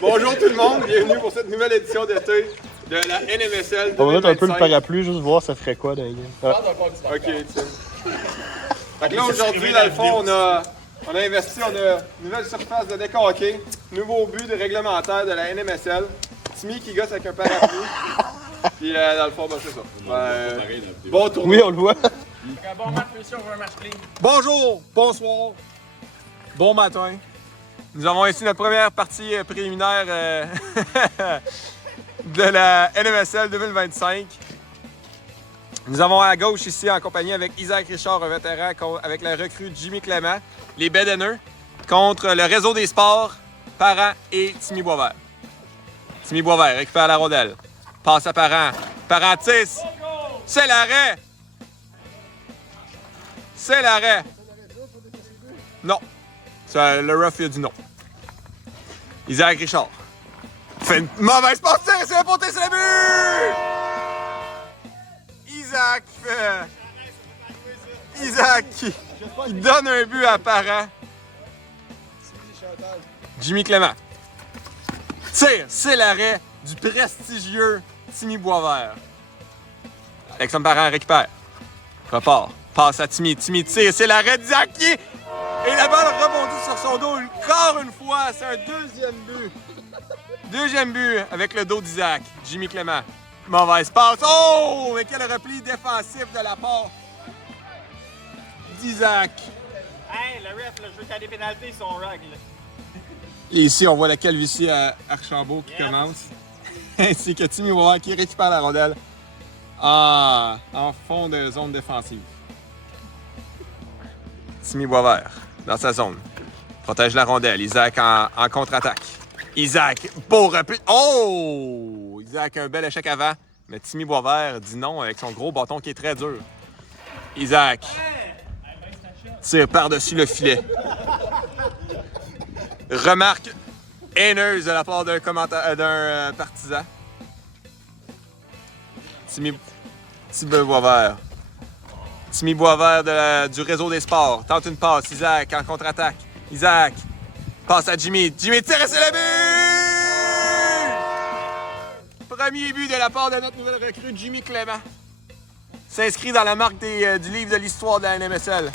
Bonjour tout le monde, bienvenue pour cette nouvelle édition d'été de la NMSL 2025. On va mettre un peu le parapluie, juste voir ça ferait quoi dans les games. Ah. Ok, tiens. Fait que là aujourd'hui, dans le fond, on a investi, on a une nouvelle surface de déco hockey, nouveau but réglementaire de la NMSL. Timmy qui gosse avec un parapluie. Puis dans le fond, ben, c'est ça. Bon tournoi. Oui, on le voit. Un bon match, monsieur, on veut un match clean. Bonjour, bonsoir, bon matin. Nous avons ici notre première partie préliminaire de la NMSL 2025. Nous avons à gauche ici en compagnie avec Isaac Richard, un vétéran, avec la recrue Jimmy Clément, les Bédenneux, contre le réseau des sports, Parent et Timmy Boisvert. Timmy Boisvert récupère la rondelle, passe à Parent, Parent tisse, c'est l'arrêt! C'est l'arrêt! Non, le ref a dit non. Isaac Richard fait une mauvaise passe, c'est la portée, c'est le but! Isaac qui donne un but à Parent. Jimmy Clément. Tire, c'est l'arrêt du prestigieux Timmy Boisvert. Alexandre Parent récupère. Repart. Passe à Timmy. Timmy tire, c'est l'arrêt d'Isaac qui... Et la balle rebondit sur son dos encore une fois. C'est un deuxième but. Deuxième but avec le dos d'Isaac. Jimmy Clément. Mauvaise passe. Oh! Mais quel repli défensif de la part d'Isaac. Hey, le ref, le jeu qu'à des pénalités, son rug, là. Et ici, on voit la calvitie à Archambault qui commence. Ainsi que Timmy Boisvert qui récupère la rondelle en fond de zone défensive. Timmy Boisvert dans sa zone. Protège la rondelle. Isaac en contre-attaque. Isaac, beau repli. Oh! Isaac, un bel échec avant. Mais Timmy Boisvert dit non avec son gros bâton qui est très dur. Isaac tire par-dessus le filet. Remarque haineuse de la part d'un partisan. Timmy Boisvert. Timmy Boisvert du réseau des sports. Tente une passe. Isaac en contre-attaque. Isaac passe à Jimmy. Jimmy tire et c'est le but! Premier but de la part de notre nouvelle recrue, Jimmy Clément. S'inscrit dans la marque du livre de l'histoire de la NMSL.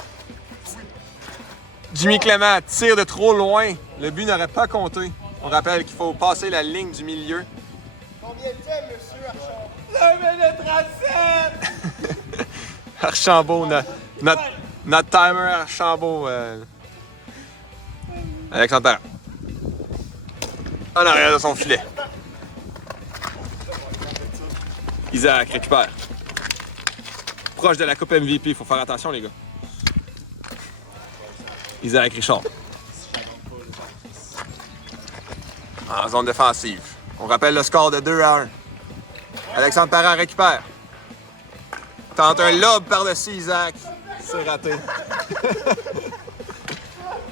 Jimmy Clément tire de trop loin. Le but n'aurait pas compté. On rappelle qu'il faut passer la ligne du milieu. Combien de temps, monsieur Archambault? 1 minute 37! Archambault, notre timer Archambault. Alexandre Parent. En arrière de son filet. Isaac récupère. Proche de la coupe MVP, il faut faire attention les gars. Isaac Richard. En zone défensive. On rappelle le score de 2-1. Alexandre Parent récupère. Tente un lob par-dessus Isaac. C'est raté.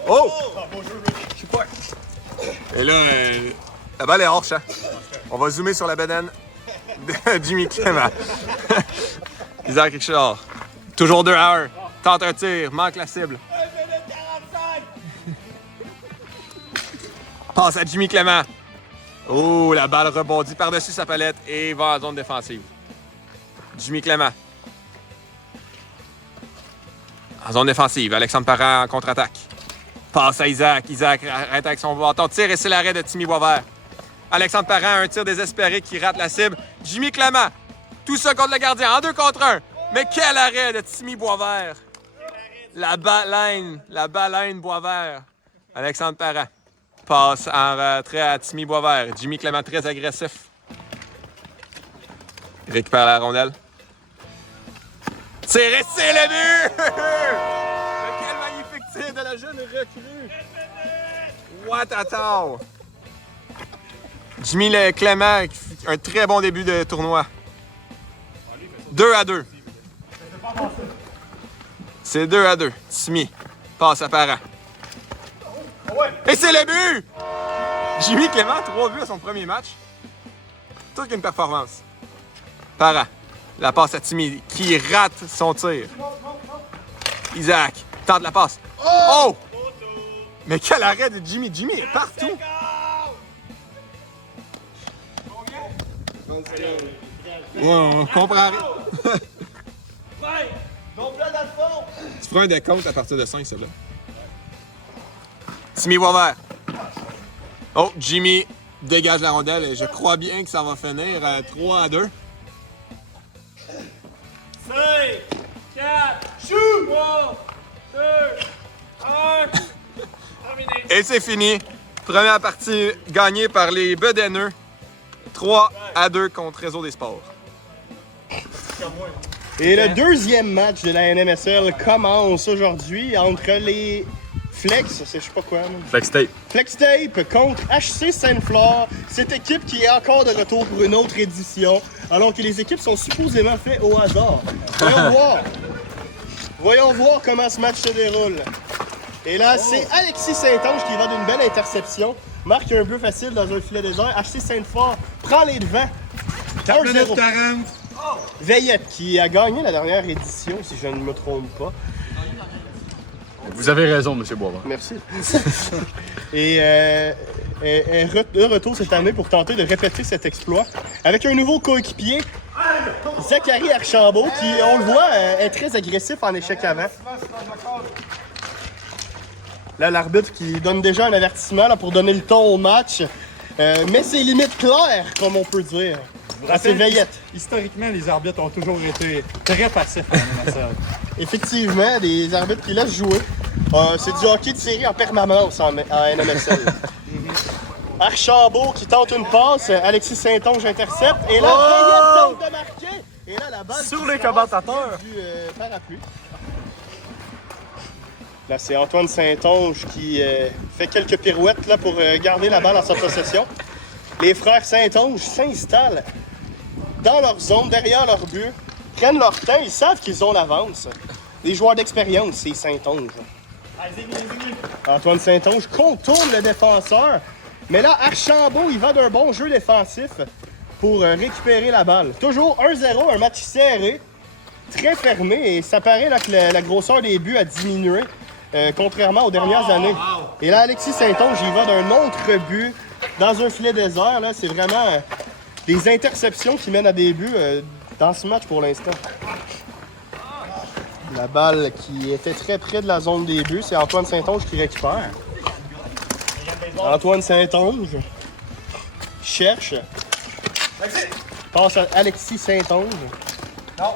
Oh! Et là, la balle est hors champ. On va zoomer sur la bedaine de Jimmy Clément. Isaac Richard. Toujours 2-1. Tente un tir, manque la cible. 1 minute 45! Passe à Jimmy Clément. Oh, la balle rebondit par-dessus sa palette et va en zone défensive. Jimmy Clément. En zone défensive, Alexandre Parent en contre-attaque. Passe à Isaac. Isaac arrête avec son bâton. Tire et c'est l'arrêt de Timmy Boisvert. Alexandre Parent, un tir désespéré qui rate la cible. Jimmy Clément. Tout ça contre le gardien, en 2 contre 1. Mais quel arrêt de Timmy Boisvert. La baleine Boisvert. Alexandre Parent. Passe en retrait à Timmy Boisvert. Jimmy Clément très agressif. Il récupère la rondelle. Tire et c'est le but! Quel magnifique tir de la jeune recrue! What a town! Jimmy Clément, un très bon début de tournoi. 2-2. C'est 2-2. Timmy passe à Parent. Et c'est le but! Jimmy Clément, 3 buts à son premier match. Toute qu'une performance. Parent. La passe à Timmy qui rate son tir. Isaac tente la passe. Oh! Mais quel arrêt de Jimmy! Jimmy est partout! Ouais, on comprend rien. Donc là, dans le fond. Tu feras un décompte à partir de 5, c'est là. Timmy Boisvert. Oh, Jimmy dégage la rondelle et je crois bien que ça va finir 3-2. 5, 4, shoot! 3, 2, 1. Terminé. Et c'est fini. Première partie gagnée par les Bedeneux. 3-2 contre Réseau des Sports. Et le deuxième match de la NMSL commence aujourd'hui entre les Flex, c'est je sais pas quoi. Flex Tape contre HC Sainte-Flore. Cette équipe qui est encore de retour pour une autre édition, alors que les équipes sont supposément faites au hasard. Voyons voir comment ce match se déroule. Et là, c'est Alexis Saint-Onge qui va d'une belle interception. Marque un but facile dans un filet désert. HC Sainte-Flore prend les devants. 4 minutes 40. Veillette qui a gagné la dernière édition, si je ne me trompe pas. Vous avez raison, M. Boisvert. Merci. Et de retour cette année pour tenter de répéter cet exploit avec un nouveau coéquipier, Zachary Archambault, qui, on le voit, est très agressif en échec avant. Là, l'arbitre qui donne déjà un avertissement là, pour donner le ton au match, mais c'est limite clair, comme on peut dire. C'est Veillette. Historiquement, les arbitres ont toujours été très passifs en NMSL. Effectivement, des arbitres qui laissent jouer. C'est du hockey de série en permanence en NMSL. Archambault qui tente une passe, Alexis Saint-Onge intercepte, et là, Veillette tente de marquer. Et là, la balle Sur les commentateurs. du parapluie. Là, c'est Antoine Saint-Onge qui fait quelques pirouettes là, pour garder la balle en sa possession. Les frères Saint-Onge s'installent dans leur zone, derrière leur but, prennent leur temps, ils savent qu'ils ont l'avance. Des joueurs d'expérience, c'est Saint-Onge. Antoine Saint-Onge contourne le défenseur, mais là, Archambault, il va d'un bon jeu défensif pour récupérer la balle. Toujours 1-0, un match serré, très fermé, et ça paraît là, que la grosseur des buts a diminué, contrairement aux dernières années. Et là, Alexis Saint-Onge, il va d'un autre but dans un filet désert. Là, c'est vraiment des interceptions qui mènent à des buts dans ce match pour l'instant. La balle qui était très près de la zone des buts, c'est Antoine Saint-Onge qui récupère. Antoine Saint-Onge cherche. Passe à Alexis Saint-Onge. Non.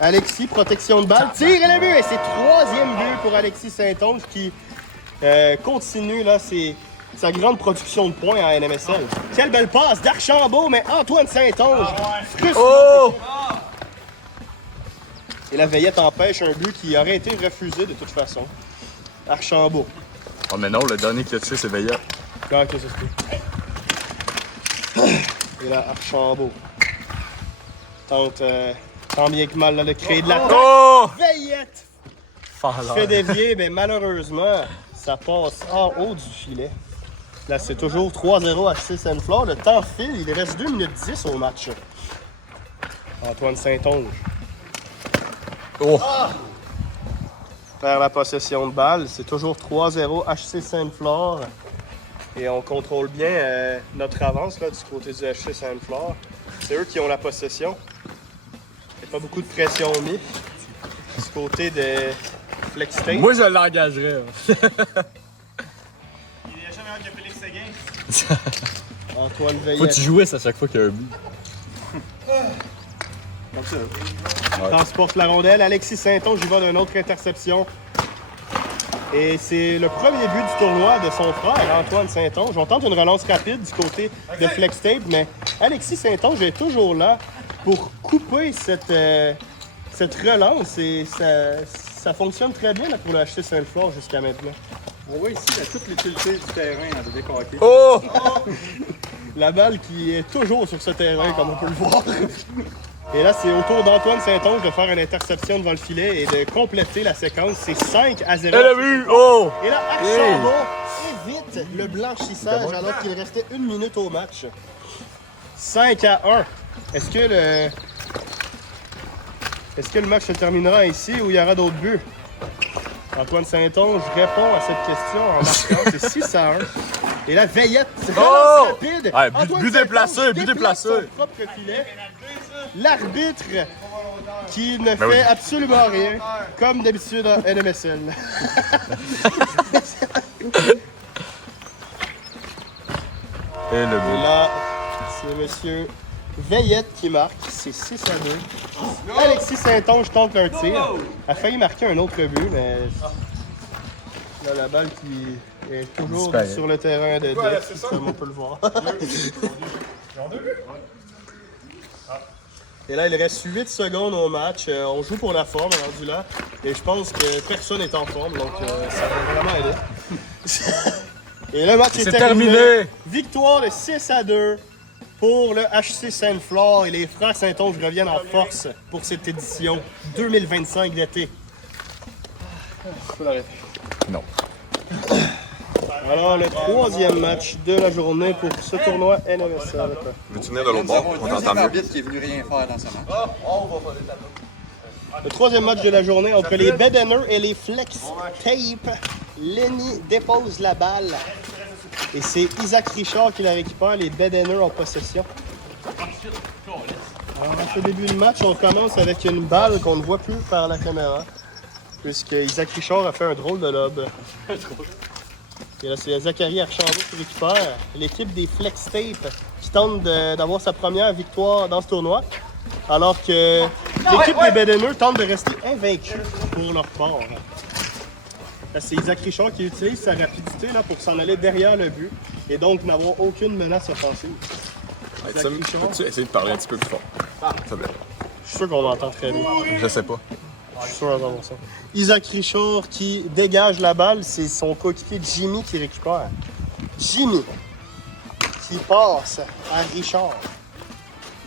Alexis, protection de balle, tire et le but! Et c'est troisième but pour Alexis Saint-Onge qui continue là, sa grande production de points en NMSL. Quelle belle passe d'Archambault, mais Antoine Saint-Onge frustre. Et la Veillette empêche un but qui aurait été refusé de toute façon. Archambault. Oh, mais non, le dernier qui a tué, c'est Veillette. Quand que ça se fait. Et là, Archambault tente tant bien que mal là, de créer de l'attaque. Oh! Veillette fait dévier, mais malheureusement, ça passe en haut du filet. Là, c'est toujours 3-0 HC Sainte-Flore. Le temps file, il reste 2 minutes 10 au match. Antoine Saint-Onge. Perd la possession de balle. C'est toujours 3-0 HC Sainte-Flore. Et on contrôle bien notre avance là, du côté du HC Sainte-Flore. C'est eux qui ont la possession. Il n'y a pas beaucoup de pression mise. Du côté de Flex Tape. Moi, je l'engagerais. Il n'y a jamais un qui a Félix Séguin. Antoine Faut Veillette. que tu jouisses à chaque fois qu'il y a un but. Comme ça. Transporte la rondelle. Alexis Saint-Onge, il va d'une autre interception. Et c'est le premier but du tournoi de son frère, Antoine Saint-Onge. On tente une relance rapide du côté de Flex Tape, mais Alexis Saint-Onge est toujours là pour couper cette relance. Et ça fonctionne très bien là, pour le HC Sainte-Flore jusqu'à maintenant. On voit ici toute l'utilité du terrain à bébé hockey. Oh! La balle qui est toujours sur ce terrain, comme on peut le voir. Et là, c'est au tour d'Antoine Saint-Onge de faire une interception devant le filet et de compléter la séquence. C'est 5-0. Elle a vu! Oh! Et là, Archambault évite le blanchissage alors qu'il restait 1 minute au match. 5-1. Est-ce que le match se terminera ici ou il y aura d'autres buts? Antoine Saint-Onge répond à cette question en marquant. C'est 6-1. Et là, Veillette, Oh! relance rapide. Ouais, but Antoine déplacé, Saint-Onge but déplace déplacé. son propre filet. L'arbitre qui ne Ben oui. fait absolument rien, comme d'habitude en NMSL. Et le Et but. là, c'est monsieur Veillette qui marque. C'est 6-2. Alexis Saint-Onge tente un tir. A failli marquer un autre but, mais là, la balle qui est toujours Disparaît. sur le terrain de Dex, comme on peut le voir. Et là, il reste 8 secondes au match. On joue pour la forme, rendu là. Et je pense que personne n'est en forme, donc ça va vraiment aider. Et le match est C'est terminé. terminé. Victoire de 6-2 pour le HC Sainte-Flore. Et les frères Saint-Onge reviennent en force pour cette édition 2025 d'été. Non. Alors, le troisième match de la journée pour ce tournoi NMSL. Veux-tu venir de l'autre bord? On t'entend mieux. arbitre qui est venu rien faire dans ce match. Le troisième match de la journée entre les Bedener et les Flex Tape. Lenny dépose la balle. Et c'est Isaac Richard qui la récupère. Les Bedener en possession. Alors, à ce début de match, on commence avec une balle qu'on ne voit plus par la caméra. Puisque Isaac Richard a fait un drôle de lob. Et là, c'est Zachary Archambault qui récupère. L'équipe des Flex Tape qui tente d'avoir sa première victoire dans ce tournoi. Alors que l'équipe des Bedener tente de rester invaincue pour leur part. Là, c'est Isaac Richard qui utilise sa rapidité là, pour s'en aller derrière le but et donc n'avoir aucune menace offensive. Isaac Richard, Peux-tu essayer de parler un petit peu plus fort? S'il te plaît. je suis sûr qu'on m'entend très bien. Je sais pas. Je suis sûr à 100%. Isaac Richard qui dégage la balle, c'est son coéquipier Jimmy qui récupère. Jimmy qui passe à Richard.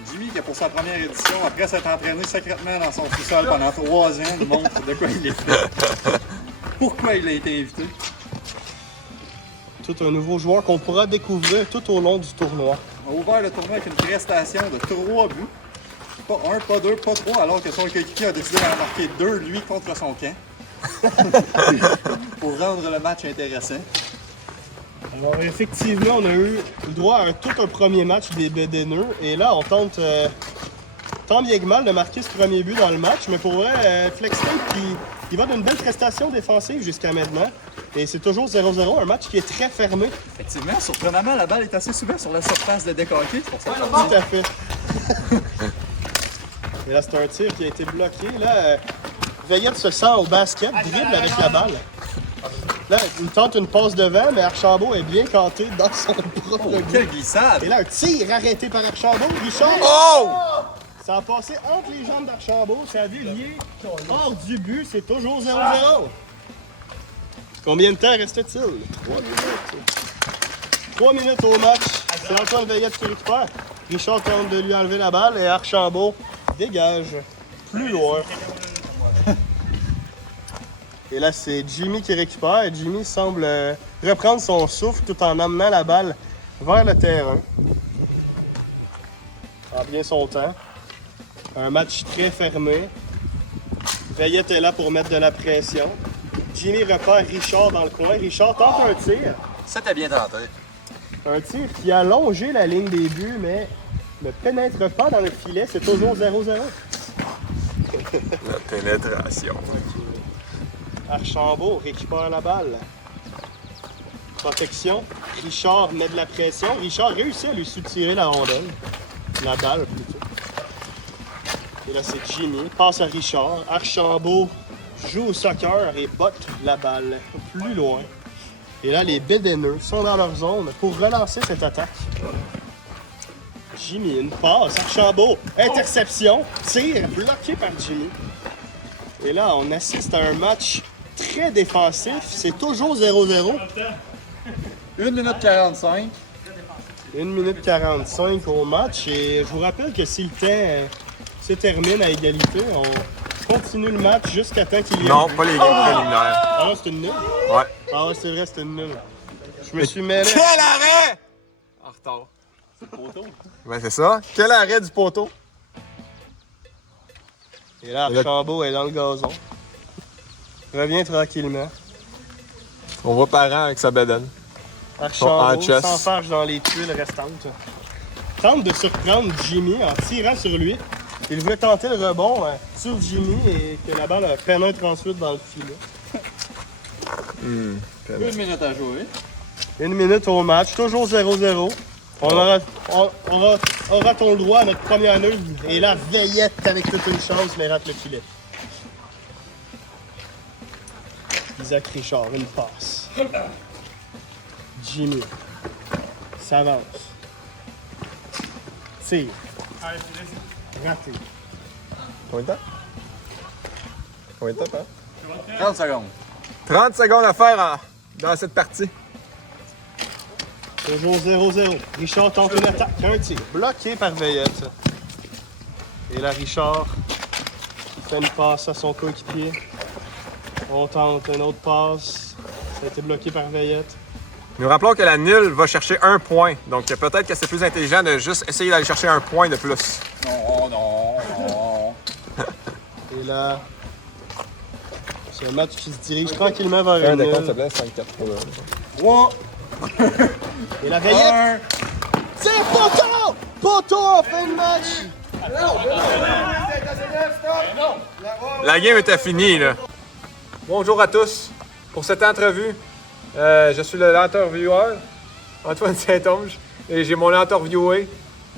Jimmy, qui pour sa première édition, après s'être entraîné secrètement dans son sous-sol pendant 3 ans, nous montre de quoi il est fait. Pourquoi il a été invité. Tout un nouveau joueur qu'on pourra découvrir tout au long du tournoi. On a ouvert le tournoi avec une prestation de 3 buts. Pas 1, pas 2, pas 3, alors que son coéquipier a décidé d'en marquer 2, lui, contre son camp. Pour rendre le match intéressant. Alors effectivement, on a eu le droit à tout un premier match des Bedener. Et là, on tente tant bien que mal de marquer ce premier but dans le match. Mais pour vrai, Flextape qui va d'une belle prestation défensive jusqu'à maintenant. Et c'est toujours 0-0, un match qui est très fermé. Effectivement, surprenamment, la balle est assez souvent sur la surface de décoquer. C'est pour ça que Tout à fait. Et là, c'est un tir qui a été bloqué. Là, Veillette se sent au basket, dribble avec la balle. Là, il tente une passe devant, mais Archambault est bien canté dans son propre but. quelle glissade! Et là, un tir arrêté par Archambault. Richard, Oh! ça a passé entre les jambes d'Archambault, ça a dévié hors du but, c'est toujours 0-0. Combien de temps reste-t-il? 3 minutes. 3 minutes au match. C'est Antoine Veillette qui récupère. Richard tente de lui enlever la balle et Archambault dégage plus loin. Et là, c'est Jimmy qui récupère. Et Jimmy semble reprendre son souffle tout en amenant la balle vers le terrain. En bien son temps. Un match très fermé. Veillette est là pour mettre de la pression. Jimmy repère Richard dans le coin. Richard tente un tir. C'était bien tenté. Un tir qui a longé la ligne des buts, mais ne pénètre pas dans le filet. C'est toujours 0-0. La pénétration. Archambault récupère la balle. Protection. Richard met de la pression. Richard réussit à lui soutirer la rondelle. La balle, plutôt. Et là, c'est Jimmy. Passe à Richard. Archambault joue au soccer et botte la balle plus loin. Et là, les Bedener sont dans leur zone pour relancer cette attaque. Jimmy, une passe. Archambault, interception. Tir bloqué par Jimmy. Et là, on assiste à un match très défensif. C'est toujours 0-0. 1 minute 45. 1 minute 45 au match. Et je vous rappelle que si le temps se termine à égalité, on continue le match jusqu'à temps qu'il y ait... Non, pas les games préliminaires. Ah non, c'est une nulle? Ouais. Ah ouais, c'est vrai, c'est une nulle. Je me suis mêlé. Quel arrêt! En retard. C'est le poteau. Ben, c'est ça. Quel arrêt du poteau? Et là, Archambault est dans le gazon. Revient tranquillement. On voit parent avec sa bedaine. Archambault chess. s'enfarge dans les tuiles restantes. Tente de surprendre Jimmy en tirant sur lui. Il voulait tenter le rebond sur Jimmy et que la balle pénètre ensuite dans le filet. 1 minute à jouer. 1 minute au match, toujours 0-0. Aura-t-on le droit à notre première nulle? Et là, Veillette avec toute une chance, mais rate le filet. Isaac Richard, une passe. Jimmy s'avance. Tire. Raté. Combien de temps? Combien de temps, 30 secondes. 30 secondes à faire dans cette partie. Toujours 0-0. Richard tente une attaque. Un tir. Bloqué par Veillette. Et là, Richard fait une passe à son coéquipier. On tente une autre passe. Ça a été bloqué par Veillette. Nous rappelons que la nulle va chercher 1 point. Donc peut-être que c'est plus intelligent de juste essayer d'aller chercher 1 point de plus. Non. Et là, c'est un match qui se dirige tranquillement vers une nulle. plaît, 5-4 pour 3, Et la Veillette. 1. Tire poteau! Poteau en fin de match! La game était finie, là. Bonjour à tous. Pour cette entrevue, je suis l'intervieweur, Antoine Saint-Onge, et j'ai mon interviewé,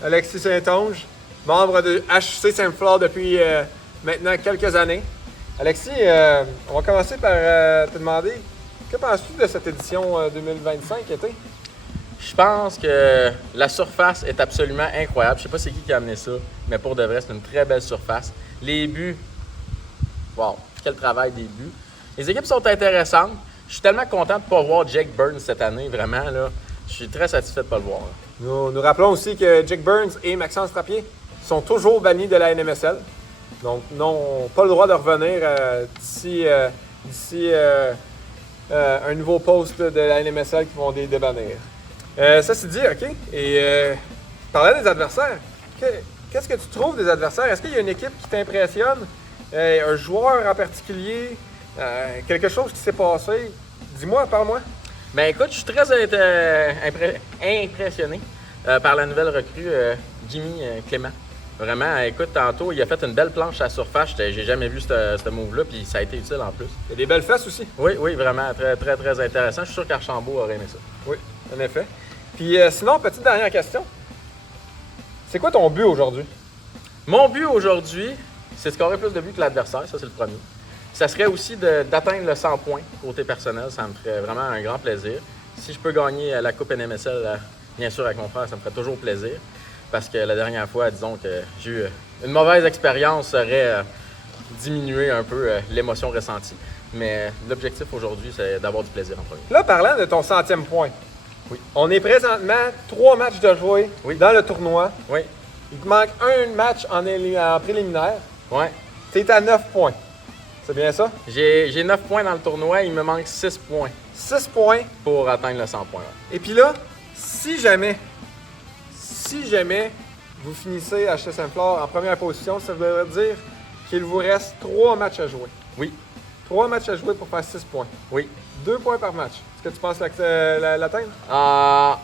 Alexis Saint-Onge, membre de HC Saint-Flore depuis maintenant quelques années. Alexis, on va commencer par te demander, que penses-tu de cette édition 2025 été? Je pense que la surface est absolument incroyable. Je sais pas c'est qui a amené ça, mais pour de vrai, c'est une très belle surface. Les buts, wow, quel travail des buts. Les équipes sont intéressantes. Je suis tellement content de ne pas voir Jake Burns cette année, vraiment. Là. Je suis très satisfait de ne pas le voir. Nous rappelons aussi que Jake Burns et Maxence Trappier sont toujours bannis de la NMSL. Donc, n'ont pas le droit de revenir d'ici un nouveau poste de la NMSL qui vont les débannir. Ça c'est dit, OK. Et parlant des adversaires, qu'est-ce que tu trouves des adversaires? Est-ce qu'il y a une équipe qui t'impressionne? Un joueur en particulier? Quelque chose qui s'est passé? Dis-moi, parle-moi. Ben écoute, je suis très impressionné par la nouvelle recrue Jimmy Clément. Vraiment, écoute, tantôt, il a fait une belle planche à la surface. J'ai jamais vu ce move-là, puis ça a été utile en plus. Il y a des belles fesses aussi. Oui, vraiment, très, très, très intéressant. Je suis sûr qu'Archambault aurait aimé ça. Oui, en effet. Puis sinon, petite dernière question. C'est quoi ton but aujourd'hui? Mon but aujourd'hui, c'est de scorer plus de buts que l'adversaire, ça c'est le premier. Ça serait aussi d'atteindre le 100 points côté personnel, ça me ferait vraiment un grand plaisir. Si je peux gagner la Coupe NMSL, bien sûr avec mon frère, ça me ferait toujours plaisir. Parce que la dernière fois, disons que j'ai eu une mauvaise expérience, ça aurait diminué un peu l'émotion ressentie. Mais l'objectif aujourd'hui, c'est d'avoir du plaisir en premier. Là, parlant de ton 100e point, Oui. On est présentement 3 matchs de jouer dans le tournoi. Oui, Il te manque un match en préliminaire. ouais. Tu es à 9 points. C'est bien ça? J'ai 9 points dans le tournoi, il me manque 6 points 6 points. pour atteindre le 100 points. Ouais. Et puis là, si jamais vous finissez à HC Saint-Flore en première position, ça veut dire qu'il vous reste 3 matchs à jouer. Oui, 3 matchs à jouer pour faire 6 points. oui. 2 points par match. Est-ce que tu penses l'atteindre?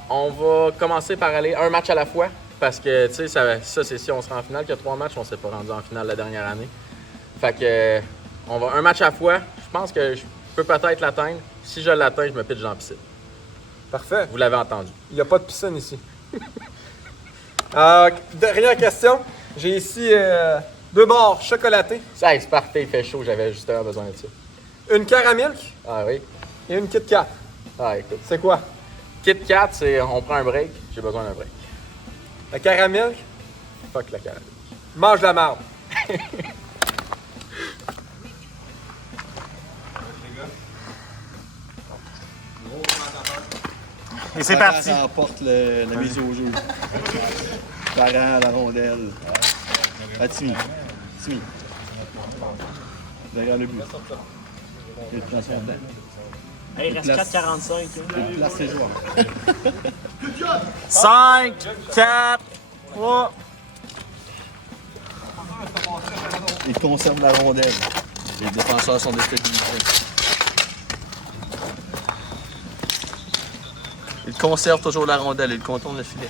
On va commencer par aller un match à la fois. Parce que, tu sais, ça c'est si on se rend en finale, qu'il y a 3 matchs, on ne s'est pas rendu en finale la dernière année. Fait que, on va un match à la fois. Je pense que je peux peut-être l'atteindre. Si je l'atteins, je me pitche dans la piscine. Parfait. Vous l'avez entendu. Il n'y a pas de piscine ici. Dernière question. J'ai ici 2 barres chocolatées, Ça, c'est parfait, il fait chaud, j'avais justement besoin de ça. une Caramilk Ah oui? et une Kit Kat. Ah, écoute. C'est quoi? Kit Kat, c'est on prend un break, j'ai besoin d'un break. La Caramilk, Fuck la caramel. mange la marde. Et c'est parti. Ça emporte la mise au jeu. Parent, la rondelle. À Timmy. Derrière le but. Il prend son temps. Il reste 4,45. Il place ses joueurs. 5, 4, 3. Il conserve la rondelle. Les défenseurs sont déstabilisés. Il Il conserve toujours la rondelle, il contourne le filet.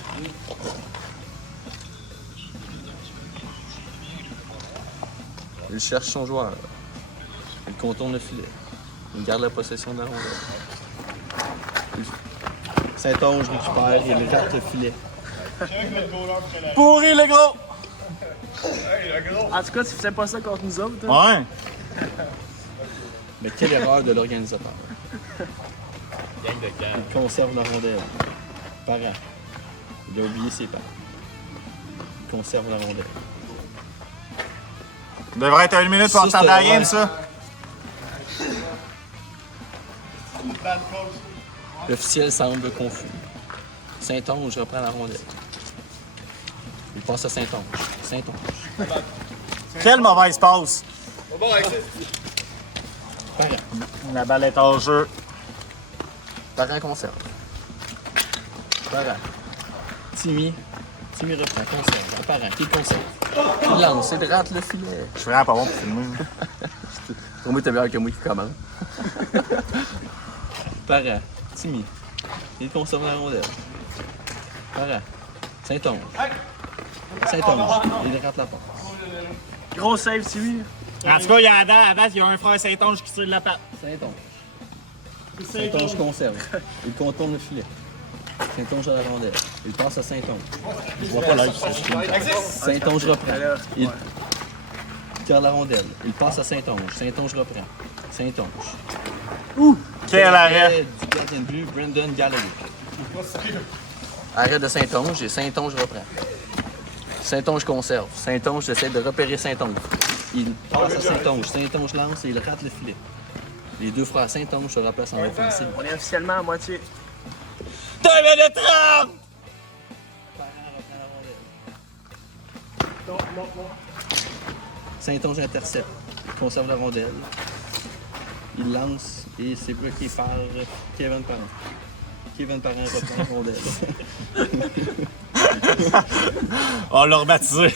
Il cherche son joueur. Il contourne le filet. Il garde la possession de la rondelle. Saint-Onge récupère et il rate le filet. Pourri, le gros! En tout cas, tu faisais pas ça contre nous autres. Hein? Ouais. Mais quelle erreur de l'organisateur. Il conserve la rondelle. Parent. Il a oublié ses pas. Il conserve la rondelle. Il devrait être à 1 minute pour Ça, entendre c'est rien vrai. de ça. L'officiel semble confus. Saint-Onge reprend la rondelle. Il passe à Saint-Onge. Saint-Onge. Quelle mauvaise passe. Parent. La balle est en jeu. Parent conserve. Parent. Timmy. Timmy reprend. Conserve. Parent. Qui conserve. Il lance. Il rate le filet. Je suis vraiment pas bon pour filmer. Pour moi, t'es meilleur que moi qui commande. Parent. Timmy. Il conserve la rondelle. Parent. Saint-Onge. Saint-Onge. Il rate la passe. Gros save, Timmy. En tout cas, il y a à date, il y a un frère Saint-Onge qui tire de la patte. Saint-Onge. Saint-Onge conserve. Il contourne le filet. Saint-Onge à la rondelle. Il passe à Saint-Onge. Je vois pas l'œil. Saint-Onge reprend. Il garde la rondelle. Il passe à Saint-Onge. Saint-Onge reprend. Saint-Onge. Quel arrêt. Du gardien de but, Brendan Gallagher. Arrêt de Saint-Onge et Saint-Onge reprend. Saint-Onge conserve. Saint-Onge essaie de repérer Saint-Onge. Il passe à Saint-Onge. Saint-Onge lance et il rate le filet. Les deux frères Saint-Onge se replacent en offensive. On est officiellement à moitié. 2 minutes 30! Saint-Onge intercepte. Il conserve la rondelle. Il lance et c'est bloqué par Kevin Parent. Kevin Parent reprend la rondelle. On l'a rebaptisé.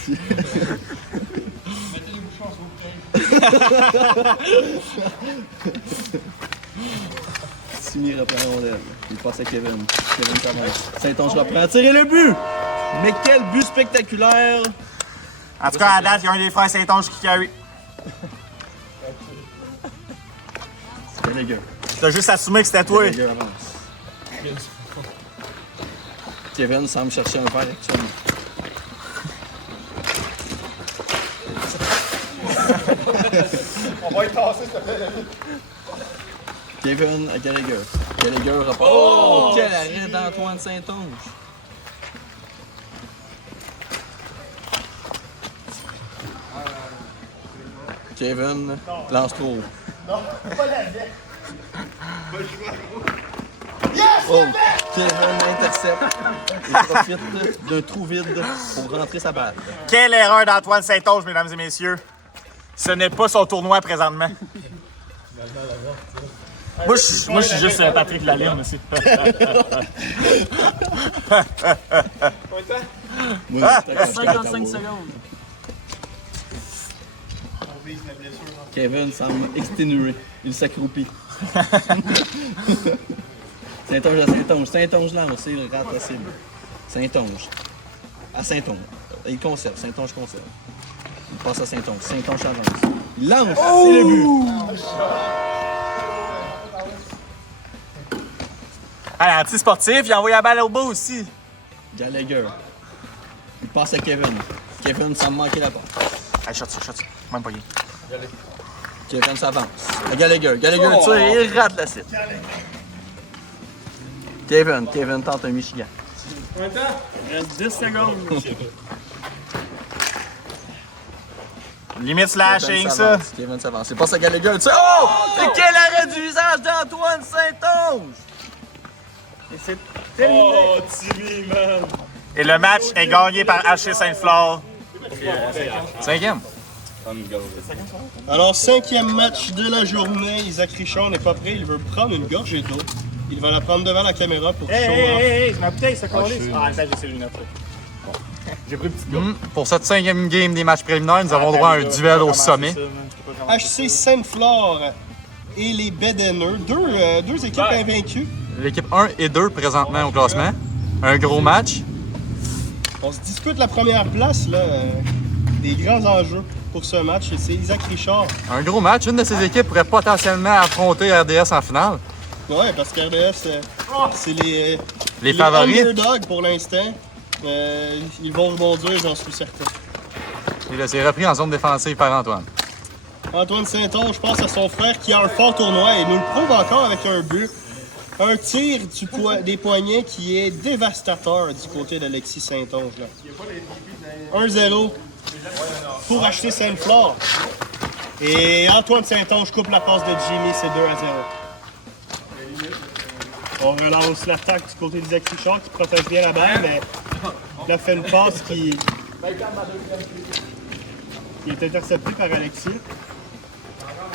Timmy reprend la rondelle. Il passe à Kevin. Kevin Parent. Saint-Onge reprend. Tirer le but! Mais quel but spectaculaire! En tout cas, à date, il y a un des frères Saint-Onge qui carry. Gallagher. T'as juste assumé que c'était toi. Gallagher avance. Kevin semble chercher un verre actuellement. On va y tasser, s'il te plaît. Kevin à Gallagher. Gallagher repart. Oh! Quel arrêt d'Antoine Saint-Onge! Kevin lance trop haut. Non, pas la vieille. Oh! Kevin intercepte et profite d'un trou vide pour rentrer sa balle. Quelle erreur d'Antoine Saint-Onge, mesdames et messieurs. Ce n'est pas son tournoi présentement. Moi, je suis juste Patrick Lalerne aussi. Moi, 55 secondes. Kevin semble exténué. Il s'accroupit. Saint-Onge à Saint-Onge. Saint-Onge lance et il rate la cible. Saint-Onge. À Saint-Onge. Il conserve. Saint-Onge conserve. Il passe à Saint-Onge. Saint-Onge avance. Il lance. C'est le but. Allez, anti-sportif, il a envoyé la balle au bas aussi. Gallagher. Il passe à Kevin. Kevin semble manquer la passe. Allez, shot. Même pas gagné. Kevin s'avance. À Gallagher. Gallagher tire et il rate la cible. Kevin tente un Michigan. Il reste 10 secondes. Limite slashing, ça. Kevin s'avance. Il passe à Gallagher. Tire. Oh! Et quel arrêt du visage d'Antoine Saint-Onge! Et c'est terminé. Oh, Timmy, man! Et le match est gagné par HC Sainte-Flore. 5e. Alors, 5e match de la journée. Isaac Richard n'est pas prêt. Il veut prendre une gorgée d'eau. Il va la prendre devant la caméra pour show off. Hey, ma bouteille, ça collé. Ah, ça, j'ai ses lunettes. J'ai pris une petite gomme. Pour cette 5e game des matchs préliminaires, nous avons droit à un duel au sommet. HC Sainte-Flore et les Bédéneux, deux équipes invaincues. l'équipe 1 et 2 présentement au classement. Un gros match. On se dispute la première place, là. Des grands enjeux pour ce match, et c'est Isaac Richard. Un gros match. Une de ces équipes pourrait potentiellement affronter RDS en finale. Ouais, parce qu'RDS, c'est les favoris. underdogs pour l'instant. Ils vont rebondir, j'en suis certain. Et là, c'est repris en zone défensive par Antoine. Antoine Saint-Onge pense à son frère qui a un fort tournoi et nous le prouve encore avec un but. Un tir des poignets qui est dévastateur du côté d'Alexis Saint-Onge. 1-0 pour acheter Sainte-Flore. Et Antoine Saint-Onge coupe la passe de Jimmy, c'est 2-0. On relance l'attaque du côté d'Isaac Richard qui protège bien la balle, mais il a fait une passe qui est interceptée par Alexis.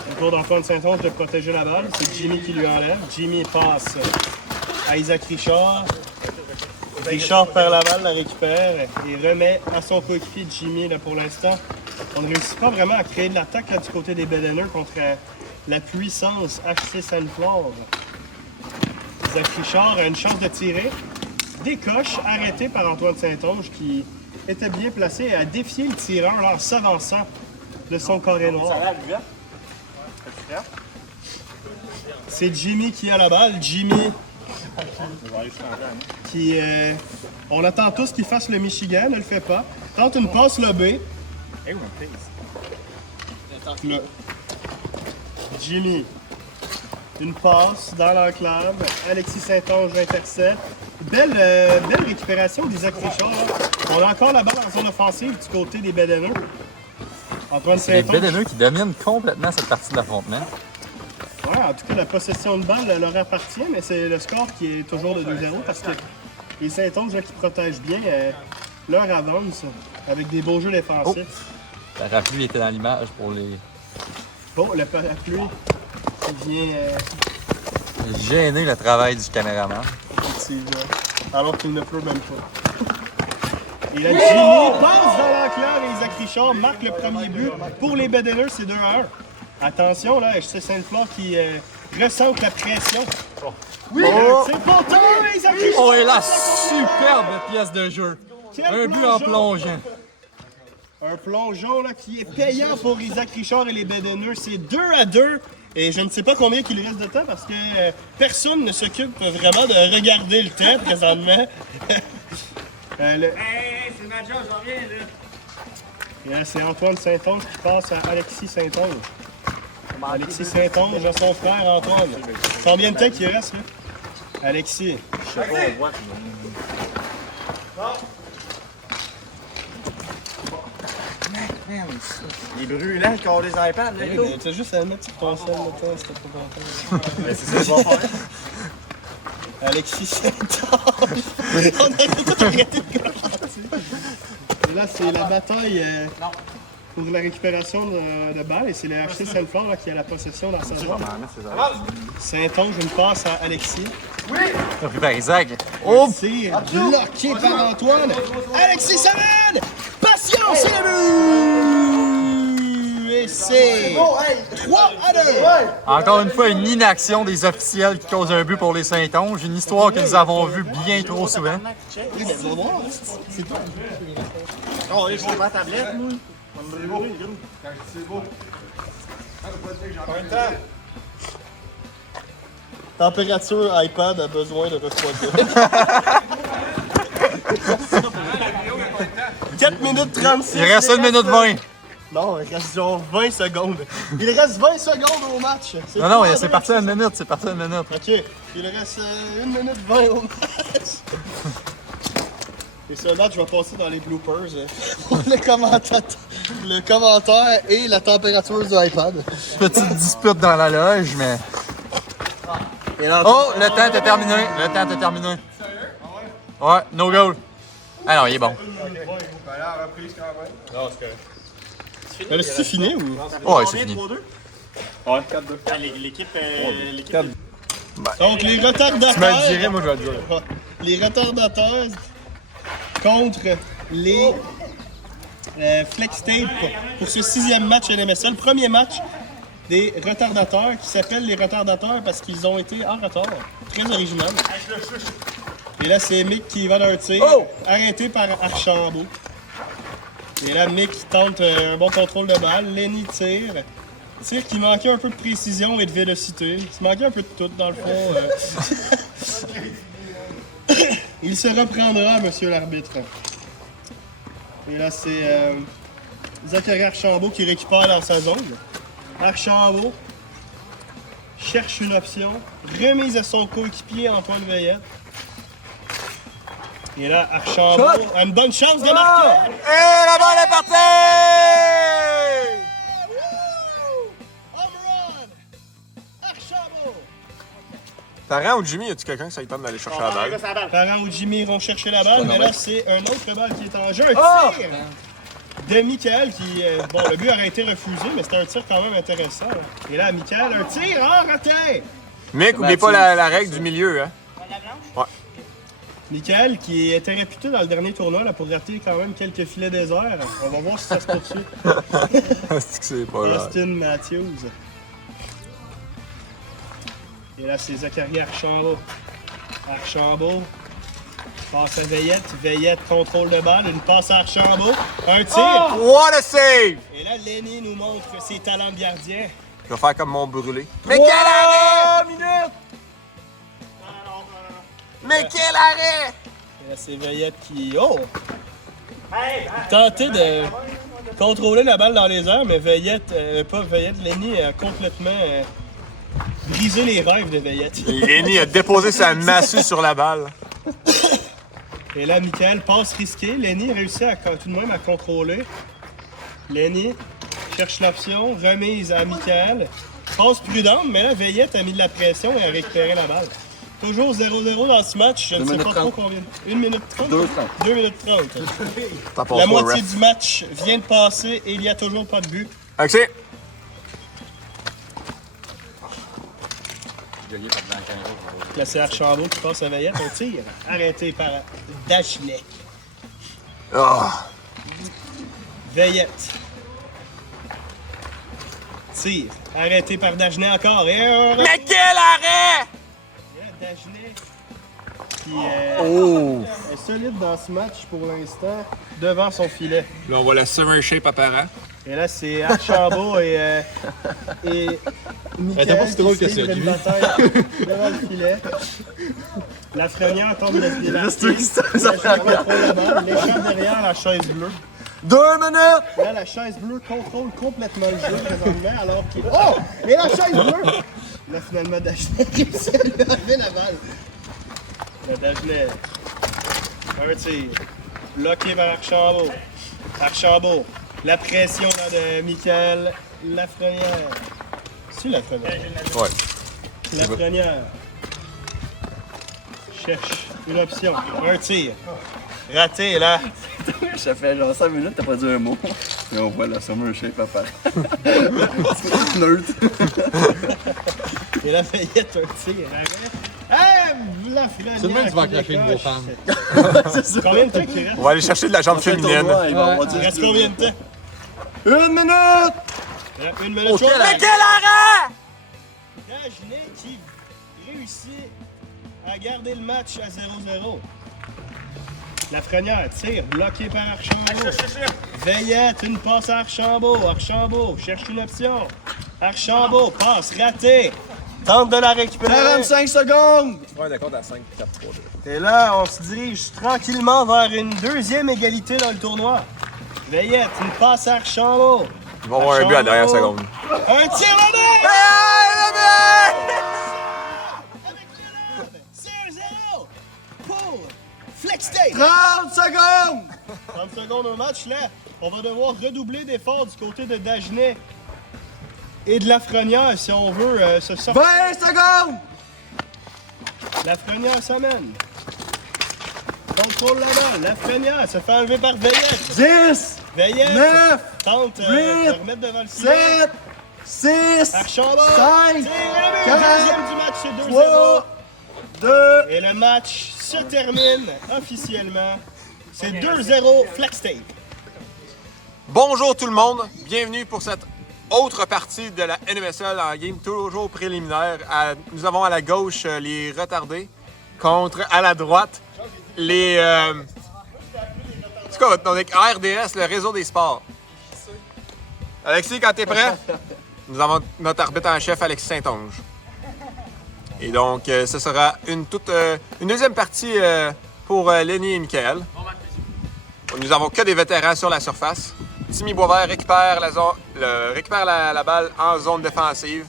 Le tour d'Antoine Saint-Onge de protéger la balle. C'est Jimmy qui lui enlève. Jimmy passe à Isaac Richard. Richard perd la balle, la récupère et remet à son coéquipier Jimmy. Là, pour l'instant, on ne réussit pas vraiment à créer de l'attaque du côté des Bédéneux contre la puissance HC Sainte-Flore. Isaac Richard a une chance de tirer. Décoche, arrêté par Antoine Saint-Onge qui était bien placé et a défié le tireur en s'avançant de son carré noir. C'est Jimmy qui a la balle. Jimmy qui... on attend tous qu'il fasse le Michigan, ne le fait pas. Tente une passe lobée. Là. Jimmy. Une passe dans l'enclave. Alexis Saint-Onge intercepte. Belle récupération d'Isaac Richard. On a encore la balle en zone offensive du côté des Bédéneux. Antoine C'est les Saint-Onge. Bédéneux qui dominent complètement cette partie de l'affrontement. Ouais, en tout cas, la possession de balle leur appartient, mais c'est le score qui est toujours de 2-0 parce que les Saint-Onge qui protègent bien leur avance avec des beaux jeux défensifs. La parapluie était dans l'image pour les... Bon, la pluie qui vient gêner le travail du caméraman. effectivement, alors qu'il ne pleut même pas. Et là, Jimmy passe dans l'enclave et Isaac Richard marque le premier but. Pour les Bédéneux, c'est 2-1. Attention, là, HC Sainte-Flore qui ressent la pression. Oui, c'est pas temps, Isaac Richard! Oh, et la superbe pièce de jeu. Quel Un but en plongeant. Un plongeon là, qui est payant pour Isaac Richard et les Bédéneux. C'est 2-2. Et je ne sais pas combien il reste de temps parce que personne ne s'occupe vraiment de regarder le temps présentement. Hey, c'est ma job, j'en viens là. Et là, c'est Antoine Saint-Onge qui passe à Alexis Saint-Onge. Alexis Saint-Onge à son frère Antoine. Combien de temps qu'il reste là? Alexis. Il est brûlant, le corps des iPads, là. Tu as juste à mettre sur ton sol maintenant, c'était pas content. C'est ça que je vais faire. Alexis Saint-Onge. On a tout arrêté de commenter. Et là, c'est la bataille pour la récupération de balles et c'est le HC Sainte-Flore qui a la possession dans sa zone. Saint-Onge, une passe à Alexis. Repris par Isaac. Oh! Tir bloqué par Antoine. Alexis Savane! Patience, c'est le but! Et c'est 3-2. Encore une fois, une inaction des officiels qui cause un but pour les Saint-Onge. Une histoire que nous avons vue bien trop souvent. Oui, mais tu vas voir, c'est tout. Oh, je suis pas tablette, moi. Température iPad a besoin de refroidir. 4 minutes 36. Il reste 1 minute 20. Non, il reste genre 20 secondes. Il reste 20 secondes au match. Non, c'est parti à 1 minute, c'est parti à 1 minute. OK. Il reste 1 minute 20 au match. Et ce match va passer dans les bloopers pour le commentaire et la température du iPad. Petite dispute dans la loge, mais... Oh, le temps est terminé. Le temps est terminé. Ouais, no goal. Ah non, il est bon. Mais là, c'est fini ou? Oh, ouais, c'est fini. Ouais, 4-2. L'équipe. Donc, les retardataires. Tu me le dirais, moi je vais le dire. Les retardateurs contre les Flex Tape pour ce 6e match NMSL. Le premier match des retardateurs qui s'appellent les retardateurs parce qu'ils ont été en retard. Très original. Et là, c'est Mick qui va d'un tir, arrêté par Archambault. Et là, Mick tente un bon contrôle de balle. Lenny tire. Tir qui manquait un peu de précision et de vélocité. Il se manquait un peu de tout, dans le fond. Il se reprendra, monsieur l'arbitre. Et là, c'est Zachary Archambault qui récupère dans sa zone. Archambault cherche une option. Remise à son coéquipier Antoine Veillette. Et là, Archambault a une bonne chance de marquer. Et la balle est partie! Home run! Archambault! Parent ou Jimmy, y a-tu quelqu'un qui ça lui tente d'aller chercher la balle? Parent ou Jimmy iront chercher la balle, mais là, c'est un autre balle qui est en jeu. Un tir de Michael qui... bon, le but aurait été refusé, mais c'était un tir quand même intéressant. Et là, Michael, un tir, raté! Mick, oublie pas la règle du milieu, hein? Ouais. Michael, qui était réputé dans le dernier tournoi là, pour rater quand même quelques filets déserts. On va voir si ça se poursuit. C'est que c'est pas grave. Austin Matthews. Et là, c'est Zachary Archambault. Archambault passe à Veillette. Veillette contrôle de balle. Une passe à Archambault. Un tir. What a save! Et là, Lenny nous montre ses talents de gardien. Je vais faire comme mon brûlé. Mais quel arrêt! Mais quel arrêt! Et là, c'est Veillette qui... Oh! Tentait de contrôler la balle dans les airs, mais Veillette, pas Veillette, Lenny a complètement brisé les rêves de Veillette. Lenny a déposé sa massue sur la balle. Et là, Michael passe risqué. Lenny réussit tout de même à contrôler. Lenny cherche l'option, remise à Michael. Passe prudente, mais là, Veillette a mis de la pression et a récupéré la balle. Toujours 0-0 dans ce match, je ne sais pas trop combien. 1 minute 30? 2 minutes 30. La moitié du match vient de passer et il n'y a toujours pas de but. Axé! Là, c'est Archambault qui passe à Veillette. Un tir arrêté par Dagenet. Veillette. Tir arrêté par Dagenet encore. Et un... Mais quel arrêt! Dagenet qui est solide dans ce match pour l'instant, devant son filet. Là, on voit la summer shape apparent. Et là, c'est Archambault et Michael pas si drôle que qui ça, une bataille devant le filet. La Frenière tombe de l'élastique. L'échappe derrière la chaise bleue. 2 minutes! Là, la chaise bleue contrôle complètement le jeu présentement, alors qu'il... Oh! Et la chaise bleue! Là, finalement, Dagenet réussit à lui enlever la balle. Le Dagenet. Un tir. Bloqué par Archambault. Archambault. La pression là, de Michael Lafrenière. C'est Lafrenière? Ouais. Lafrenière. Cherche une option. Un tir. Raté, là. Ça fait genre 5 minutes, t'as pas dit un mot. Et on voit la summer shape apparaître. Neutre. Et là, Veillette, un tir. Hey, Lafrenière. C'est le même que tu vas cracher une grosse femme. C'est ça. Combien de temps qu'il reste? On va aller chercher de la jambe féminine. Il reste combien de temps? 1 minute! 1 minute. Mais quel arrêt! Dagenet qui réussit à garder le match à 0-0. Lafrenière tire, bloqué par Archambault. Veillette, une passe à Archambault. Archambault cherche une option. Archambault, passe, raté. Tente de la récupérer. 45 secondes! Ouais, d'accord, à 5, 4, 3, 2. Et là, on se dirige tranquillement vers une deuxième égalité dans le tournoi. Veillette, une passe à Archambault. Ils vont avoir un but à la dernière seconde. Un tir au nez! Avec l'élève, c'est 1-0 pour Flex State. 30 secondes! 30 secondes au match, là, on va devoir redoubler d'efforts du côté de Dagenet et de Lafrenière si on veut se sortir. 20 secondes! Lafrenière s'amène. Contrôle la balle. Lafrenière se fait enlever par Veillette. 10! Veillette 9! tente de 8, remettre devant le filet. 7! 6! Archambault. 5! Tire, le 4, deuxième du match, c'est 2-0. 3! 2! Et le match se termine officiellement. C'est 2-0 Flex State. Bonjour tout le monde, bienvenue pour cette Autre partie de la NMSL en game toujours préliminaire. Nous avons à la gauche les retardés contre à la droite les... c'est quoi votre nom? RDS, le réseau des sports. Alexis, quand t'es prêt? Nous avons notre arbitre en chef, Alexis Saint-Onge. Et donc, ce sera une deuxième partie pour Lenny et Michael. Nous avons que des vétérans sur la surface. Timmy Boisvert récupère la balle en zone défensive.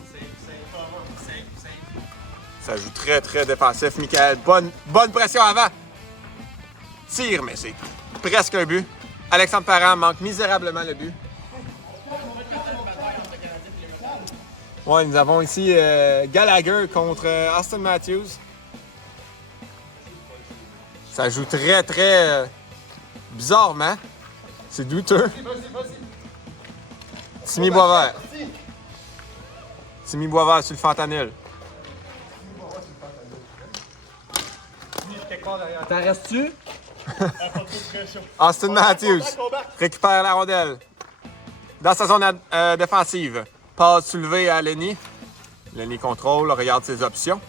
Ça joue très, très défensif. Michael, bonne pression avant. Tire, mais c'est presque un but. Alexandre Parent manque misérablement le but. Ouais, nous avons ici Gallagher contre Austin Matthews. Ça joue très, très bizarrement. C'est douteux. Timmy Boisvert. Timmy Boisvert sur le fentanyl. T'en restes-tu? Austin Matthews récupère la rondelle. Dans sa zone défensive. Passe soulevée à Lenny. Lenny contrôle, regarde ses options.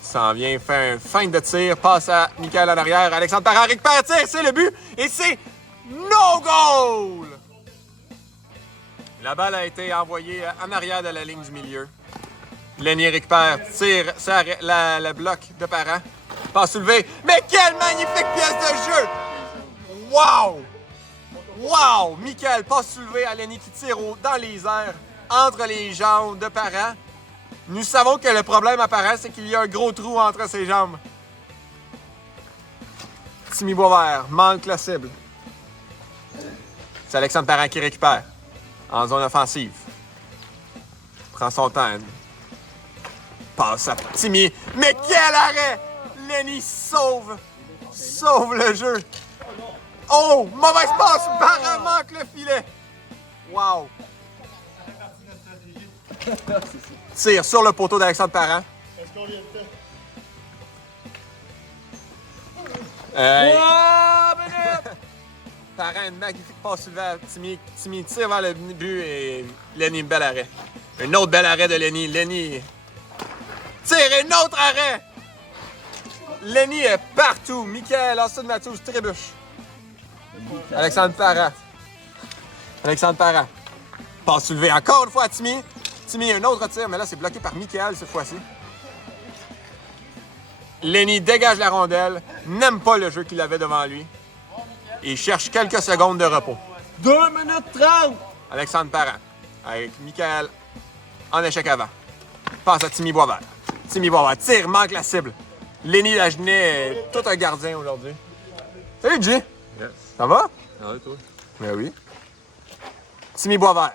S'en vient, fait un feinte de tir, passe à Michael en arrière. Alexandre Parent récupère, tire, c'est le but. Et c'est no goal! La balle a été envoyée en arrière de la ligne du milieu. Lenny récupère, tire, le bloc de Parent. Passe soulevée. Mais quelle magnifique pièce de jeu! Wow! Wow! Michael passe soulevé à Lenny qui tire dans les airs, entre les jambes de Parent. Nous savons que le problème à Parent, c'est qu'il y a un gros trou entre ses jambes. Timmy Boisvert manque la cible. C'est Alexandre Parent qui récupère en zone offensive. Prend son temps. Passe à Timmy. Mais quel arrêt! Lenny sauve le jeu. Oh! Mauvaise passe! Parent manque le filet. Wow! Tire sur le poteau d'Alexandre Parent. Est-ce qu'on vient de Parent, une magnifique passe soulevée à Timmy. Timmy tire vers le but et Lenny, bel arrêt. Un autre bel arrêt de Lenny. Lenny tire, un autre arrêt! Lenny est partout. Michael, Austin Matthews trébuche. Alexandre Parent. Passe soulevée encore une fois à Timmy. Timmy, un autre tir, mais là, c'est bloqué par Michael cette fois-ci. Lenny dégage la rondelle, n'aime pas le jeu qu'il avait devant lui et cherche quelques secondes de repos. 2 minutes 30! Alexandre Parent, avec Michael en échec avant. Passe à Timmy Boisvert. Timmy Boisvert tire, manque la cible. Lenny Dagenet est tout un gardien aujourd'hui. Salut, G! Yes. Ça va? Ah oui, toi? Ben oui. Timmy Boisvert,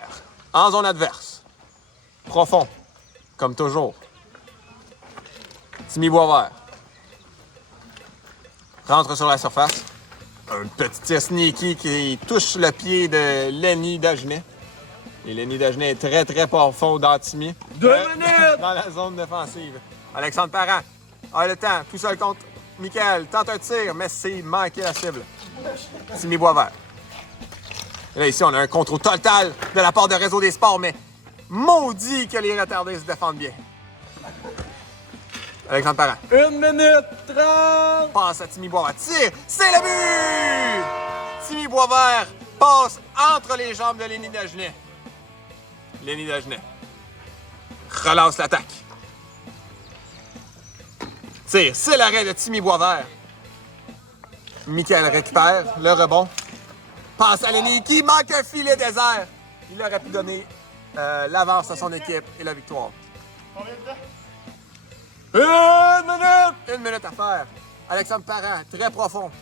en zone adverse. Profond, comme toujours. Timmy Boisvert. Rentre sur la surface. Un petit tir sneaky qui touche le pied de Lenny Dagenet. Et Lenny Dagenet est très, très profond dans Timmy. 2 minutes! Dans la zone défensive. Alexandre Parent a le temps, tout seul contre Michael. Tente un tir, mais c'est manqué la cible. Timmy Boisvert. Et là, ici, on a un contrôle total de la part de Réseau des Sports, mais maudit que les retardés se défendent bien. Alexandre Parent. 1 minute 30! Passe à Timmy Boisvert. Tire! C'est le but! Timmy Boisvert passe entre les jambes de Lenny Dagenet. Lenny Dagenet relance l'attaque. Tire! C'est l'arrêt de Timmy Boisvert. Michael récupère le rebond. Passe à Lenny qui manque un filet désert. Il aurait pu donner l'avance à son équipe et la victoire. Combien de temps? 1 minute! 1 minute à faire. Alexandre Parent, très profond.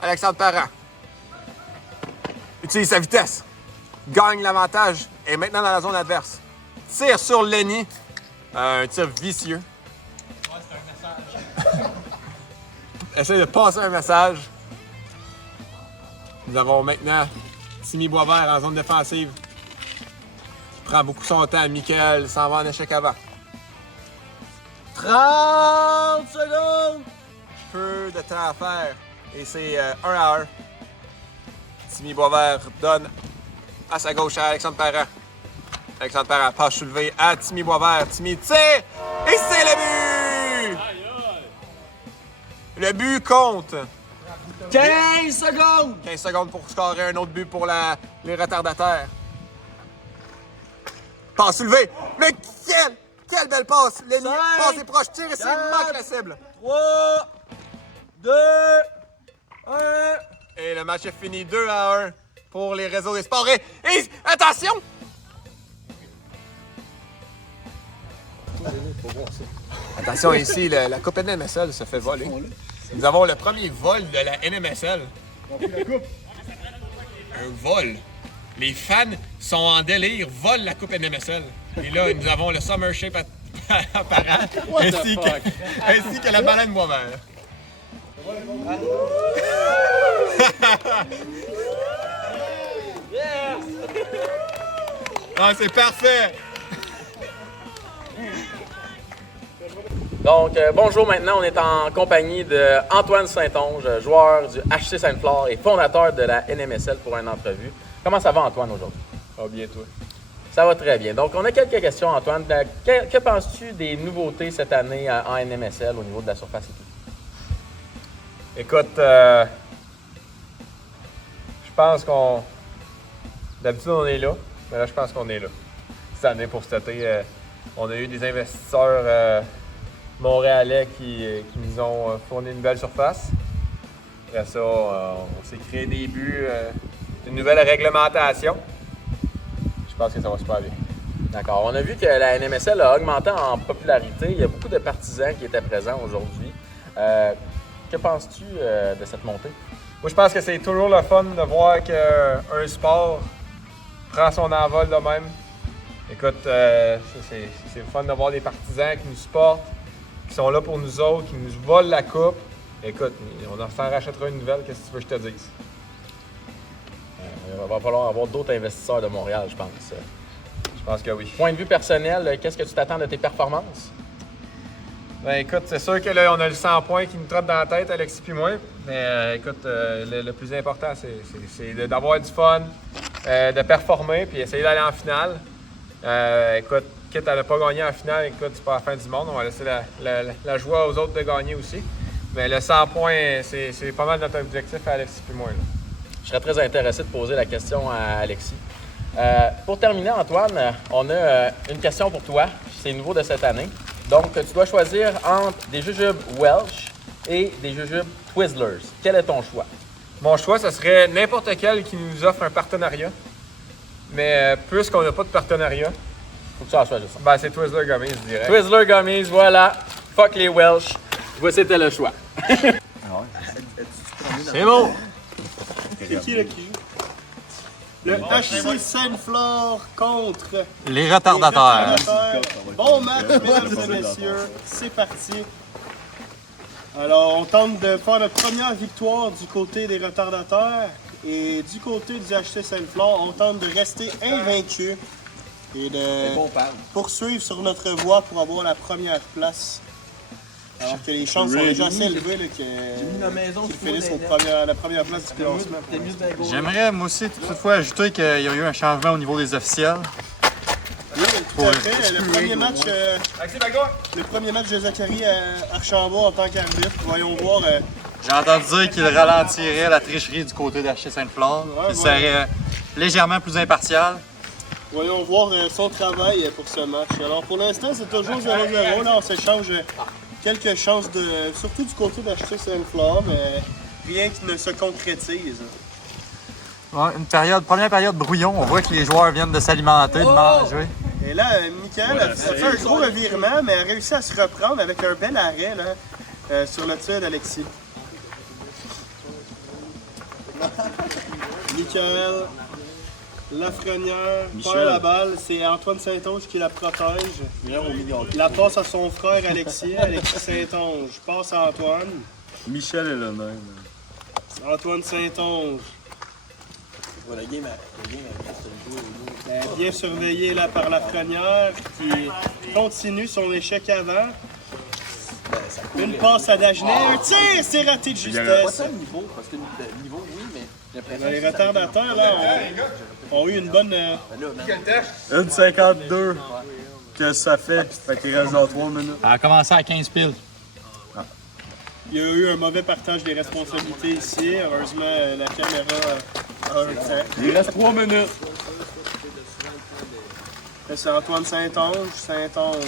Alexandre Parent utilise sa vitesse. Gagne l'avantage et est maintenant dans la zone adverse. Tire sur Lenny. Un tir vicieux. Ouais, c'est un message. Essaye de passer un message. Nous avons maintenant Timmy Boisvert en zone défensive. Il prend beaucoup son temps. Michael s'en va en échec avant. 30 secondes! Peu de temps à faire. Et c'est 1 à 1. Timmy Boisvert donne À sa gauche, à Alexandre Parent. Alexandre Parent, passe soulevée à Timmy Boisvert. Timmy tire! Et c'est le but! Le but compte. 15 secondes! 15 secondes pour scorer un autre but pour les retardataires. Passe soulevée. Mais quelle belle passe! L'ennemi passe est proche, tire et c'est manque la cible. 3, 2, 1. Et le match est fini 2-1 pour les réseaux des sports. Et attention! Attention ici, la Coupe NMSL se fait voler. Nous avons le premier vol de la NMSL. Un vol. Les fans sont en délire, volent la Coupe NMSL. Et là, nous avons le Summer Shape apparent, ainsi que la baleine Boisvert. Ah, c'est parfait! Donc, bonjour, maintenant, on est en compagnie de Antoine Saint-Onge, joueur du HC Sainte-Flore et fondateur de la NMSL pour une entrevue. Comment ça va, Antoine, aujourd'hui? Ah, bien, toi. Ça va très bien. Donc, on a quelques questions, Antoine. Que penses-tu des nouveautés cette année en NMSL au niveau de la surface et tout? Écoute, je pense qu'on... D'habitude, on est là, mais là, je pense qu'on est là. Cette année, pour cet été, on a eu des investisseurs montréalais qui nous ont fourni une belle surface. Après ça, on s'est créé des buts d'une nouvelle réglementation. Je pense que ça va super bien. D'accord. On a vu que la NMSL a augmenté en popularité. Il y a beaucoup de partisans qui étaient présents aujourd'hui. Que penses-tu de cette montée? Moi, je pense que c'est toujours le fun de voir qu'un sport prend son envol de même. Écoute, c'est le fun de voir des partisans qui nous supportent, qui sont là pour nous autres, qui nous volent la coupe. Écoute, on en rachètera une nouvelle, qu'est-ce que tu veux que je te dise? Il va falloir avoir d'autres investisseurs de Montréal, je pense. Je pense que oui. Point de vue personnel, qu'est-ce que tu t'attends de tes performances? Ben écoute, c'est sûr que là, on a le 100 points qui nous trotte dans la tête, Alexis puis moi. Mais écoute, le plus important, c'est d'avoir du fun, de performer, puis essayer d'aller en finale. Écoute, quitte à ne pas gagner en finale, écoute, c'est pas la fin du monde. On va laisser la joie aux autres de gagner aussi. Mais le 100 points, c'est pas mal notre objectif à Alexis puis moi. Là. Je serais très intéressé de poser la question à Alexis. Pour terminer, Antoine, on a une question pour toi. C'est nouveau de cette année. Donc, tu dois choisir entre des jujubes Welsh et des jujubes Twizzlers. Quel est ton choix? Mon choix, ce serait n'importe quel qui nous offre un partenariat. Mais puisqu'on n'a pas de partenariat, Faut que tu en choisisses. ben c'est Twizzler Gummies, je dirais. Twizzler Gummies, voilà. Fuck les Welsh. Voici, c'était le choix. C'est bon! C'est qui là qui joue? Le HC Sainte-Flore contre Les retardataires. Bon match, mesdames et messieurs. C'est parti. Alors, on tente de faire notre première victoire du côté des retardataires. Et du côté du HC Sainte-Flore, on tente de rester invaincus et de poursuivre sur notre voie pour avoir la première place. Alors que les chances sont déjà assez élevées là, qu'ils finissent la première place du classement. J'aimerais, moi aussi, toutefois, ajouter qu'il y a eu un changement au niveau des officiels. Oui, tout à fait. Le premier match de Zachary Archambault en tant qu'arbitre. Voyons voir. J'ai entendu dire qu'il ralentirait la tricherie du côté d'HC Sainte-Flore. Il serait légèrement plus impartial. Voyons voir son travail pour ce match. Alors pour l'instant, c'est toujours 0-0. Là, on s'échange quelques chances, surtout du côté d'HC Sainte-Flore, mais rien qui ne se concrétise. Ouais, première période brouillon. On voit que les joueurs viennent de s'alimenter, de manger. Et là, Michael a fait un gros revirement, mais a réussi à se reprendre avec un bel arrêt là, sur le tir d'Alexis. Michael Lafrenière perd la balle, c'est Antoine Saint-Onge qui la protège. La passe à son frère Alexis, Alexis Saint-Onge. Passe à Antoine. Michel est le même. Antoine Saint-Onge. Bien surveillé là par Lafrenière qui continue son échec avant. Une passe à Dagenet. Un tir, c'est raté de Pas justesse. ça le niveau, parce que le niveau, oui, mais j'ai l'impression Les retardataires, là, ont eu une bonne... Une 52. Qu'est-ce que ça fait? Fait qu'il reste dans 3 minutes. Elle a commencé à 15 piles. Il y a eu un mauvais partage des responsabilités ici. Heureusement, la caméra a un temps. Il reste 3 minutes. Là, c'est Antoine Saint-Onge. Saint-Onge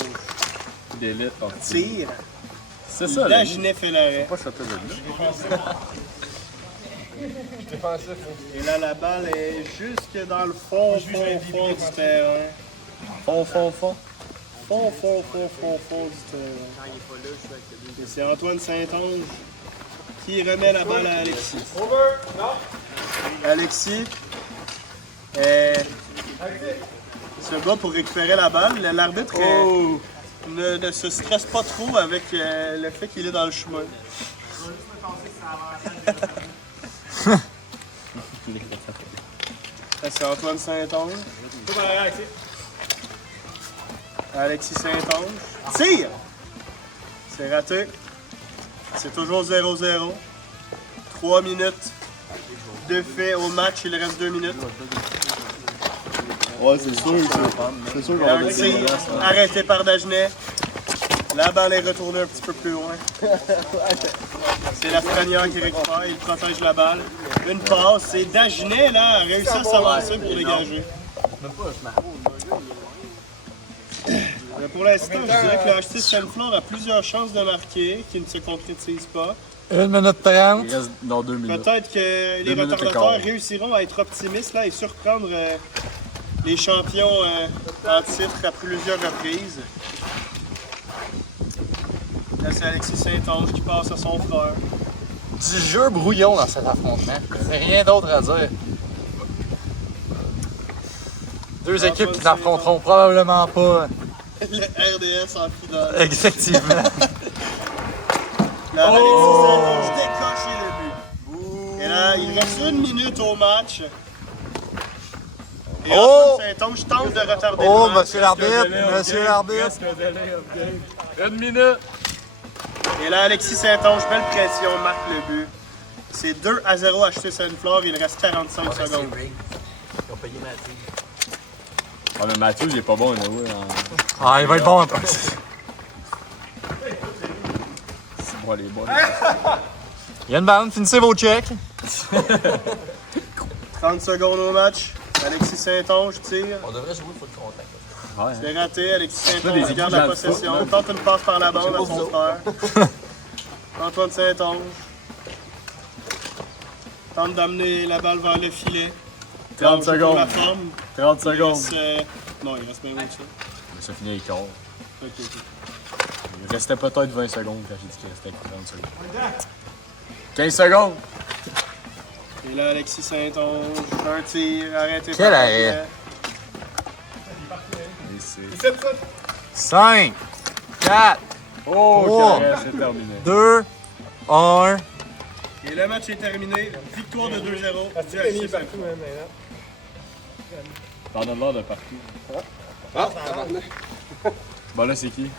D'élite. tire. C'est ça, là. Dagenet fait l'arrêt. Pas sauter de lui. Et là, la balle est jusque dans le fond du terrain. Fond. Fond du terrain. Et c'est Antoine Saint-Onge qui remet la balle à Alexis. Alexis se bat pour récupérer la balle. L'arbitre ne se stresse pas trop avec le fait qu'il est dans le chemin. Ça, c'est Antoine Saint-Onge. Alexis Saint-Onge. Tire! C'est raté. C'est toujours 0-0. 3 minutes de fait au match. Il reste 2 minutes. Ouais, c'est sûr. C'est sûr qu'on va Un tir arrêté par Dagenet. La balle est retournée un petit peu plus loin. C'est Lafrenière qui récupère. Il protège la balle. Une passe. Et Dagenet, là, a réussi à s'avancer pour dégager. Mais pour l'instant, je dirais que le HC Sainte-Flore a plusieurs chances de marquer qui ne se concrétisent pas. 1 minute 30. Il reste dans 2 minutes. Peut-être que les 2 minutes et retardataires quart. réussiront à être optimistes là, et surprendre les champions en titre à plusieurs reprises. Là, c'est Alexis Saint-Onge qui passe à son frère. Du jeu brouillon dans cet affrontement. C'est rien d'autre à dire. Deux équipes qui n'affronteront probablement pas. Le RDS en finale. Effectivement. Là, Alexis Saint-Onge décoche et le but. Et là, il reste 1 minute au match. Et Antoine Saint-Onge tente de retarder Oh, le match. monsieur l'arbitre, monsieur l'arbitre. 1 minute. Et là, Alexis Saint-Onge, belle pression, marque le but. C'est 2-0 HC Sainte-Flore, il reste 45 secondes. Ils ont payé Mathieu. Ah, mais Mathieu, il est pas bon, oui. Ah, il va être bon un peu. C'est bon, les bons. Il y a une bande, finissez vos checks. 30 secondes au match. Alexis Saint-Onge tire. On devrait jouer full contact. C'est raté. Alexis Ça, Saint-Onge des garde équipes la dans le possession. Tente une passe par la bande à son frère. Antoine Saint-Onge tente d'amener la balle vers le filet. 30 Pour secondes. la forme. 30 Il secondes. reste, non, il reste même moins que ça. Mais ça finit à quart. Ok. Il restait peut-être 20 secondes quand j'ai dit qu'il restait 30 secondes. 15 secondes. Et là, Alexis Saint-Onge, un tir, arrêté Quel par arrêt? Dagenet. Et c'est... 5, 4, Oh, Oh. carré, c'est terminé. 2, 1. Et le match est terminé. Victoire de 2-0 du HC Sainte-Flore. T'en as l'air de partout. Bon, là, c'est qui?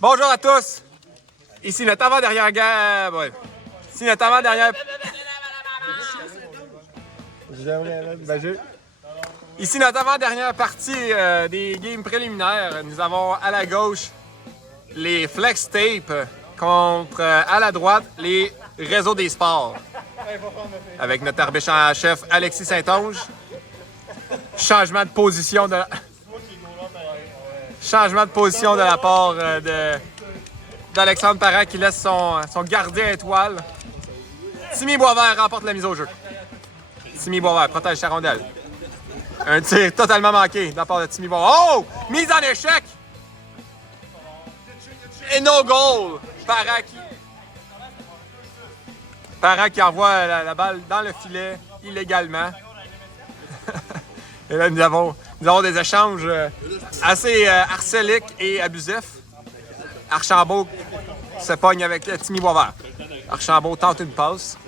Bonjour à tous! Ici notre avant-dernière guerre. Ouais. Ici notre avant-dernière. Ici notre avant-dernière partie des games préliminaires. Nous avons à la gauche les Flex Tape contre à la droite les Réseaux des Sports. Avec notre arbitre en chef Alexis Saint-Onge. Changement de position de la... Changement de position de la part d'Alexandre Parent qui laisse son gardien étoile. Timmy Boisvert remporte la mise au jeu. Timmy Boisvert protège sa rondelle. Un tir totalement manqué de la part de Timmy Boisvert. Oh! Mise en échec! Et no goal! Parent qui envoie la balle dans le filet illégalement. Et là, nous avons des échanges assez harcéliques et abusifs. Archambault se pogne avec Timmy Boisvert. Archambault tente une passe.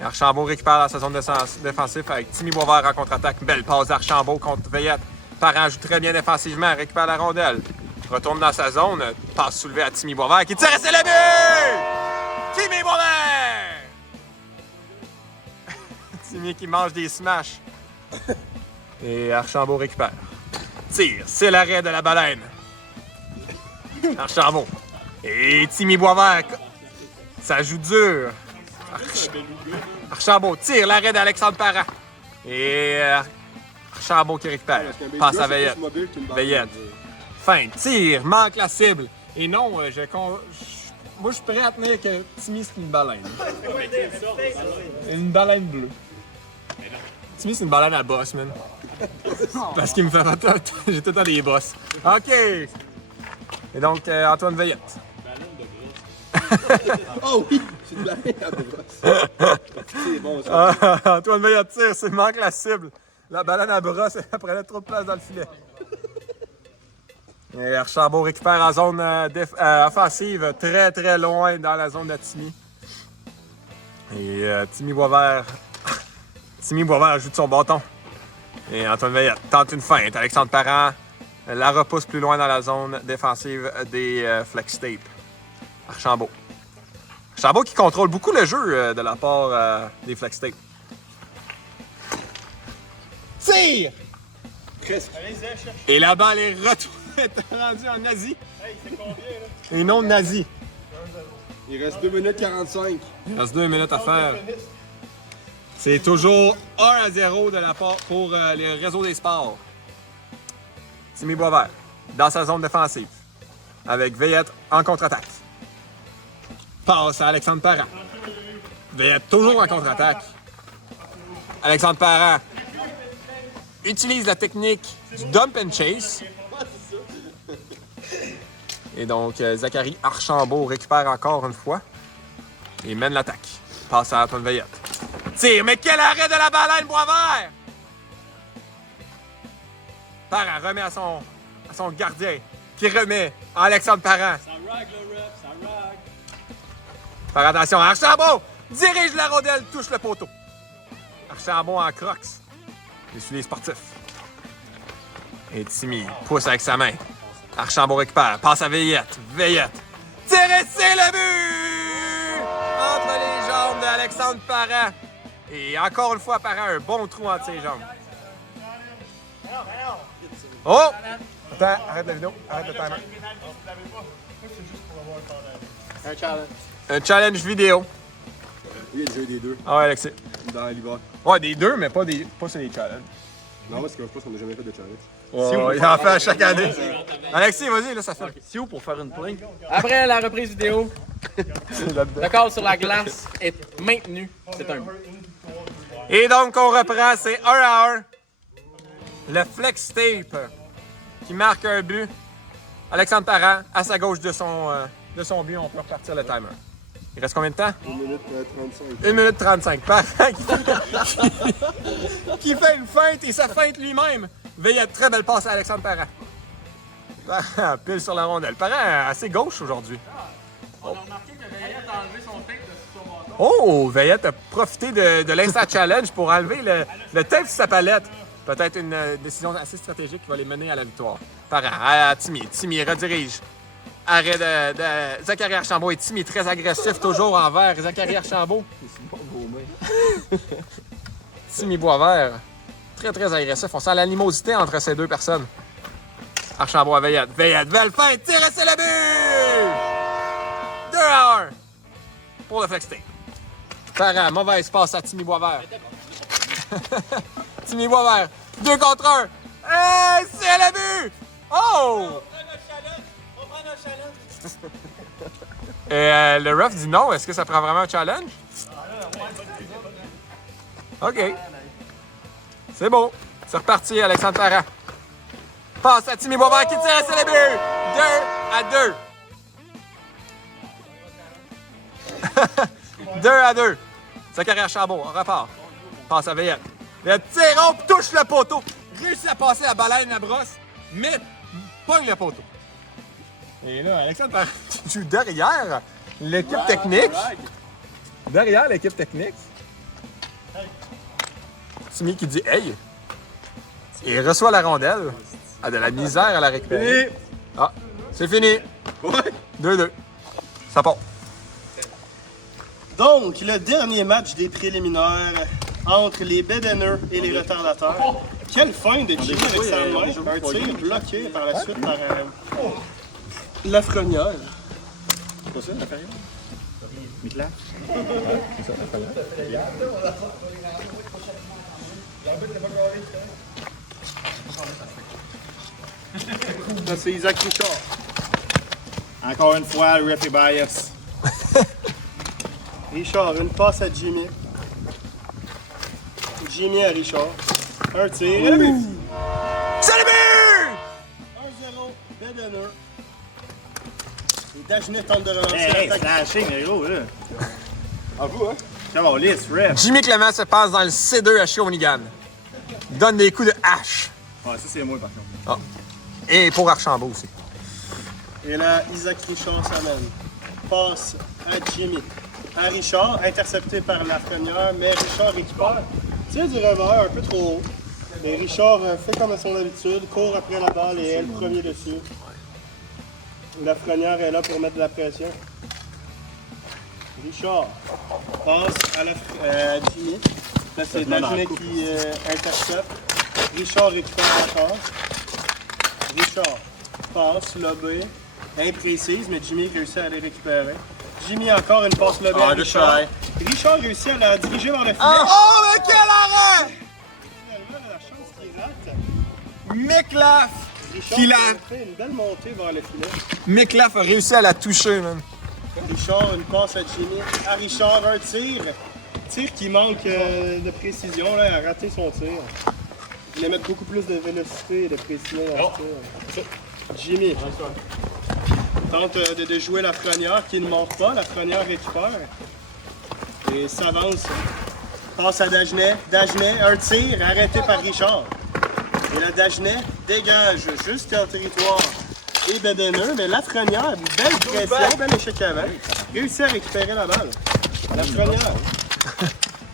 Et Archambault récupère dans sa zone défensive avec Timmy Boisvert en contre-attaque. Belle passe d'Archambault contre Veillette. Parent joue très bien défensivement, récupère la rondelle. Retourne dans sa zone, passe soulevée à Timmy Boisvert qui tire et c'est le but! Timmy Boisvert! Timmy qui mange des smashs. Et Archambault récupère. Tire, c'est l'arrêt de la baleine. Archambault. Et Timmy Boisvert. Ça joue dur. Archambault tire l'arrêt d'Alexandre Parent. Et Archambault qui récupère. Passe à Veillette. Veillette. Fin, tire, manque la cible. Et non, moi je suis prêt à tenir que Timmy c'est une baleine. Une baleine bleue. Timmy c'est une baleine à boss, man. Parce qu'il me fait j'ai tout le temps des boss. OK. Et donc, Antoine Veillette. Oh oui, c'est de la merde. C'est bon ça. Antoine Veillette tire, c'est manque la cible. La baleine à brosse, elle prenait trop de place dans le filet. Et Archambault récupère en zone offensive, très très loin dans la zone de Timmy. Et Timmy Boisvert ajoute son bâton. Et Antoine Veillette tente une feinte. Alexandre Parent la repousse plus loin dans la zone défensive des flex tape. Archambault. Archambault qui contrôle beaucoup le jeu de la part des flex tape. Tire! Presque. Et la balle est rendue en nazi. Et non nazi. Il reste 2 minutes 45. Il reste 2 minutes à faire. C'est toujours 1-0 de la part pour les réseaux des sports. Timmy Boisvert dans sa zone défensive avec Veillette en contre-attaque. Passe à Alexandre Parent. Veillette toujours en contre-attaque. Alexandre Parent utilise la technique du dump and chase. Et donc, Zachary Archambault récupère encore une fois et mène l'attaque. Passe à Antoine Veillette. Tire, mais quel arrêt de la baleine, Boisvert! Parent remet à son gardien, qui remet à Alexandre Parent. Ça rock le rep, ça rock. Faire attention, Archambault dirige la rondelle, touche le poteau. Archambault en crocs. Il suit les sportifs. Et Timmy pousse avec sa main. Archambault récupère, passe à Veillette. Veillette. Tire et c'est le but! Entre les jambes d'Alexandre Parent. Et encore une fois, Parent, un bon trou entre ses jambes. Oh! Attends, arrête la vidéo, arrête le timer. Un challenge. Un challenge vidéo. Oui, il y a déjà eu des deux Ah ouais, Alexis. dans l'hiver. Ouais, des deux, mais pas sur les challenges. Non, parce que je pense qu'on n'a jamais fait de challenge. Ouais, il en fait à chaque année. Alexis, vas-y, là, ça fait. C'est où pour faire une planque? Après la reprise vidéo, le call sur la glace est maintenu. C'est un but. Et donc, on reprend, c'est 1-1. Le flex tape qui marque un but. Alexandre Parent, à sa gauche de son but, on peut repartir le timer. Il reste combien de temps? 1 minute 35. 1 minute 35. Parent qui fait une feinte et sa feinte lui-même. Veillette, très belle passe à Alexandre Parent. Parent, pile sur la rondelle. Parent, assez gauche aujourd'hui. On a remarqué que Veillette a enlevé son tape de son bâton. Oh, Veillette a profité de l'Insta Challenge pour enlever le tape sur sa palette. Peut-être une décision assez stratégique qui va les mener à la victoire. Parent, à Timmy. Timmy redirige. Arrêt de Zachary Archambault et Timmy très agressif toujours envers Zachary Archambault. Timmy Boisvert, très très agressif. On sent l'animosité entre ces deux personnes. Archambault à Veillette. Veillette, belle feinte, tire et c'est le but! 2-1 pour le flex tape. Parent, mauvaise passe à Timmy Boisvert. Timmy Boisvert, 2 contre 1. Et c'est le but! Oh! Et le ref dit non. Est-ce que ça prend vraiment un challenge? OK. C'est beau. C'est reparti, Alexandre Parent. Passe à Timmy Boisvert qui tire et c'est le but! 2-2. 2-2. Zachary Archambault, on repart. Passe à Veillette. Veillette tire, on touche le poteau. Réussit à passer la baleine à brosse, mais pogne le poteau. Et là, Alexandre Parent joue derrière l'équipe technique. Derrière l'équipe technique. Timmy qui dit « Hey! » Il reçoit la rondelle. A de la misère à la récupérer. Ah, c'est fini. 2-2. Ça part. Donc, le dernier match des préliminaires entre les Bedeners et les retardateurs. Quelle fin de Jimmy avec sa main. Un tir bloqué par la suite par Lafrenière. C'est pas ça, la période? Mikla? Là, c'est Isaac Richard. Encore une fois, le ref est bias. Richard, une passe à Jimmy. Jimmy à Richard. Un tir. Et le but! C'est le but! 1-0, Bedener. Et Dagenet tente de relancer Hey, l'attaque. slashing, les gros, là. À vous, hein? Come lisse, ref. Jimmy Clément se passe dans le C2 à Shawinigan. Il donne des coups de hache. Ouais, ça, c'est moi, par contre. Et pour Archambault aussi. Et là, Isaac Richard s'amène. Passe à Jimmy. À Richard, intercepté par Lafrenière, mais Richard récupère. Tire du revers un peu trop haut. Mais Richard fait comme à son habitude, court après la balle et est le premier dessus. Lafrenière est là pour mettre de la pression. Richard passe à Jimmy. Là, c'est Dagenet qui intercepte. Richard récupère la passe. Richard passe, lobé, imprécise, mais Jimmy réussit à les récupérer. Jimmy encore une passe lobée à Richard. Richard réussit à la diriger vers le filet. Oh, mais quel arrêt! Finalement, la chance qu'il rate. Micklaf! Richard Qu'il a- fait une belle montée vers le filet. Micklaf a réussi à la toucher, man. Richard, une passe à Jimmy. À Richard, un tir. Tir qui manque de précision, là, il a raté son tir. Il voulait mettre beaucoup plus de vélocité et de précision dans ce tir. Jimmy tente de jouer Lafrenière qui ne manque pas. Lafrenière récupère et s'avance. Passe à Dagenet. Dagenet, un tir arrêté par Richard. Et là, Dagenet dégage juste en territoire et Bedeneux, mais Lafrenière, belle pression, bel échec avant, réussit à récupérer la balle. Lafrenière.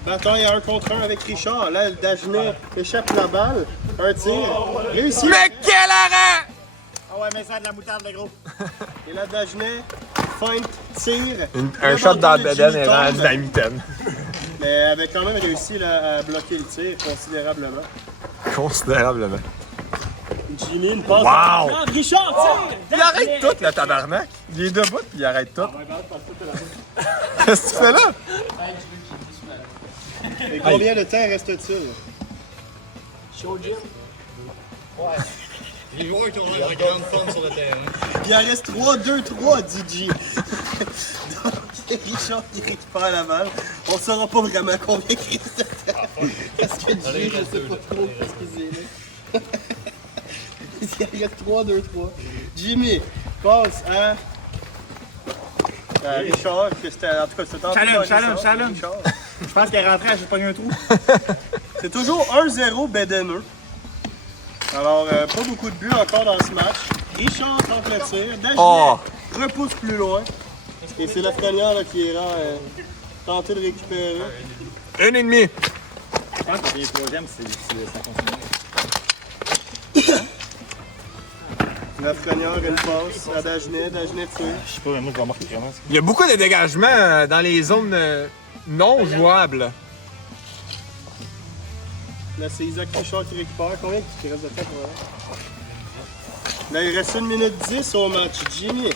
Bataille à 1 contre 1 avec Richard. Là, Dagenet échappe la balle. Un tir. Réussi. Mais quel arrêt! Ah ouais, mais ça a de la moutarde, le gros. Et là, Dagenet, feinte, tire. Un Le shot dans le bâton de bedaine Jimmy et rendu tombe, dans la mitaine. mais elle avait quand même réussi là, à bloquer le tir considérablement. Considérablement. Jimmy, une passe. Wow! Richard, tire! Il arrête tout, le tabarnak. Il est debout, puis il arrête tout. Qu'est-ce que tu fais là? Et combien de temps reste-t-il? Les joueurs qui ont l'air de grande forme sur le terrain. Il en reste 3-2-3, DJ. Donc, Richard qui récupère la balle. On ne saura pas vraiment combien il reste de temps. Parce que DJ, je ne sais pas trop ce qu'il est là. Il reste 3-2-3. Jimmy passe à Richard. Que c'était, en tout cas, c'était en Challenge. Je pense qu'elle est rentrée, j'ai pogné un trou. C'est toujours 1-0 Bedeneux. Alors, pas beaucoup de buts encore dans ce match. Richard tente le tir. Dagenet Oh! repousse plus loin. Et c'est Lafrenière là, qui ira tenter de récupérer. 1,5. Je pense que les troisièmes, c'est ça continue. Lafrenière, une passe à Dagenet. Dagenet tire. Je sais pas, mais moi, je vais marquer vraiment. Il y a beaucoup de dégagements dans les zones non jouables. Là, c'est Isaac Richard qui récupère. Combien il reste de temps pour là? Là, il reste 1 minute 10 au match. Jimmy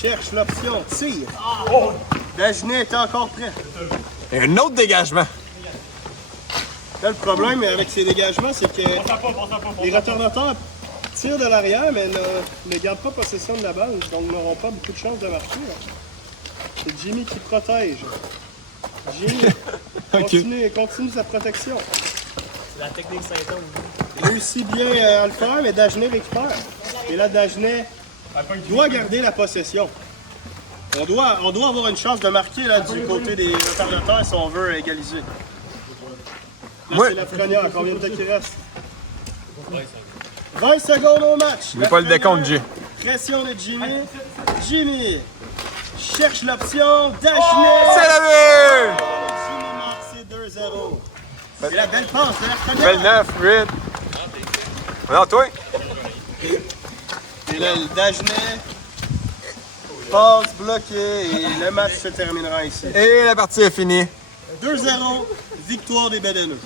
cherche l'option. Tire. Dagenet est encore prêt. Et un autre dégagement. Là, le problème avec ces dégagements, c'est que les retardataires tirent de l'arrière, mais ne gardent pas possession de la balle, donc n'auront pas beaucoup de chances de marquer. C'est Jimmy qui protège. Jimmy continue sa protection. C'est la technique Saint-Onge. Réussit bien à le faire, mais Dagenet récupère. Et là, Dagenet doit garder la possession. On doit avoir une chance de marquer là, du côté des retardateurs si on veut égaliser. Là, Ouais. c'est Lafrenière. Combien de temps il reste? 20 secondes au match. Mais pas le décompte, J. Pression de Jimmy. Jimmy cherche l'option. Dagenet. C'est la vue! Jimmy marque ses 2-0. C'est la belle passe de l'Arcania. Belle 9, 8. Alors, toi? Et là, le Dagenet. Passe bloquée et le match se terminera ici. Et la partie est finie. 2-0, victoire des Bédéneux.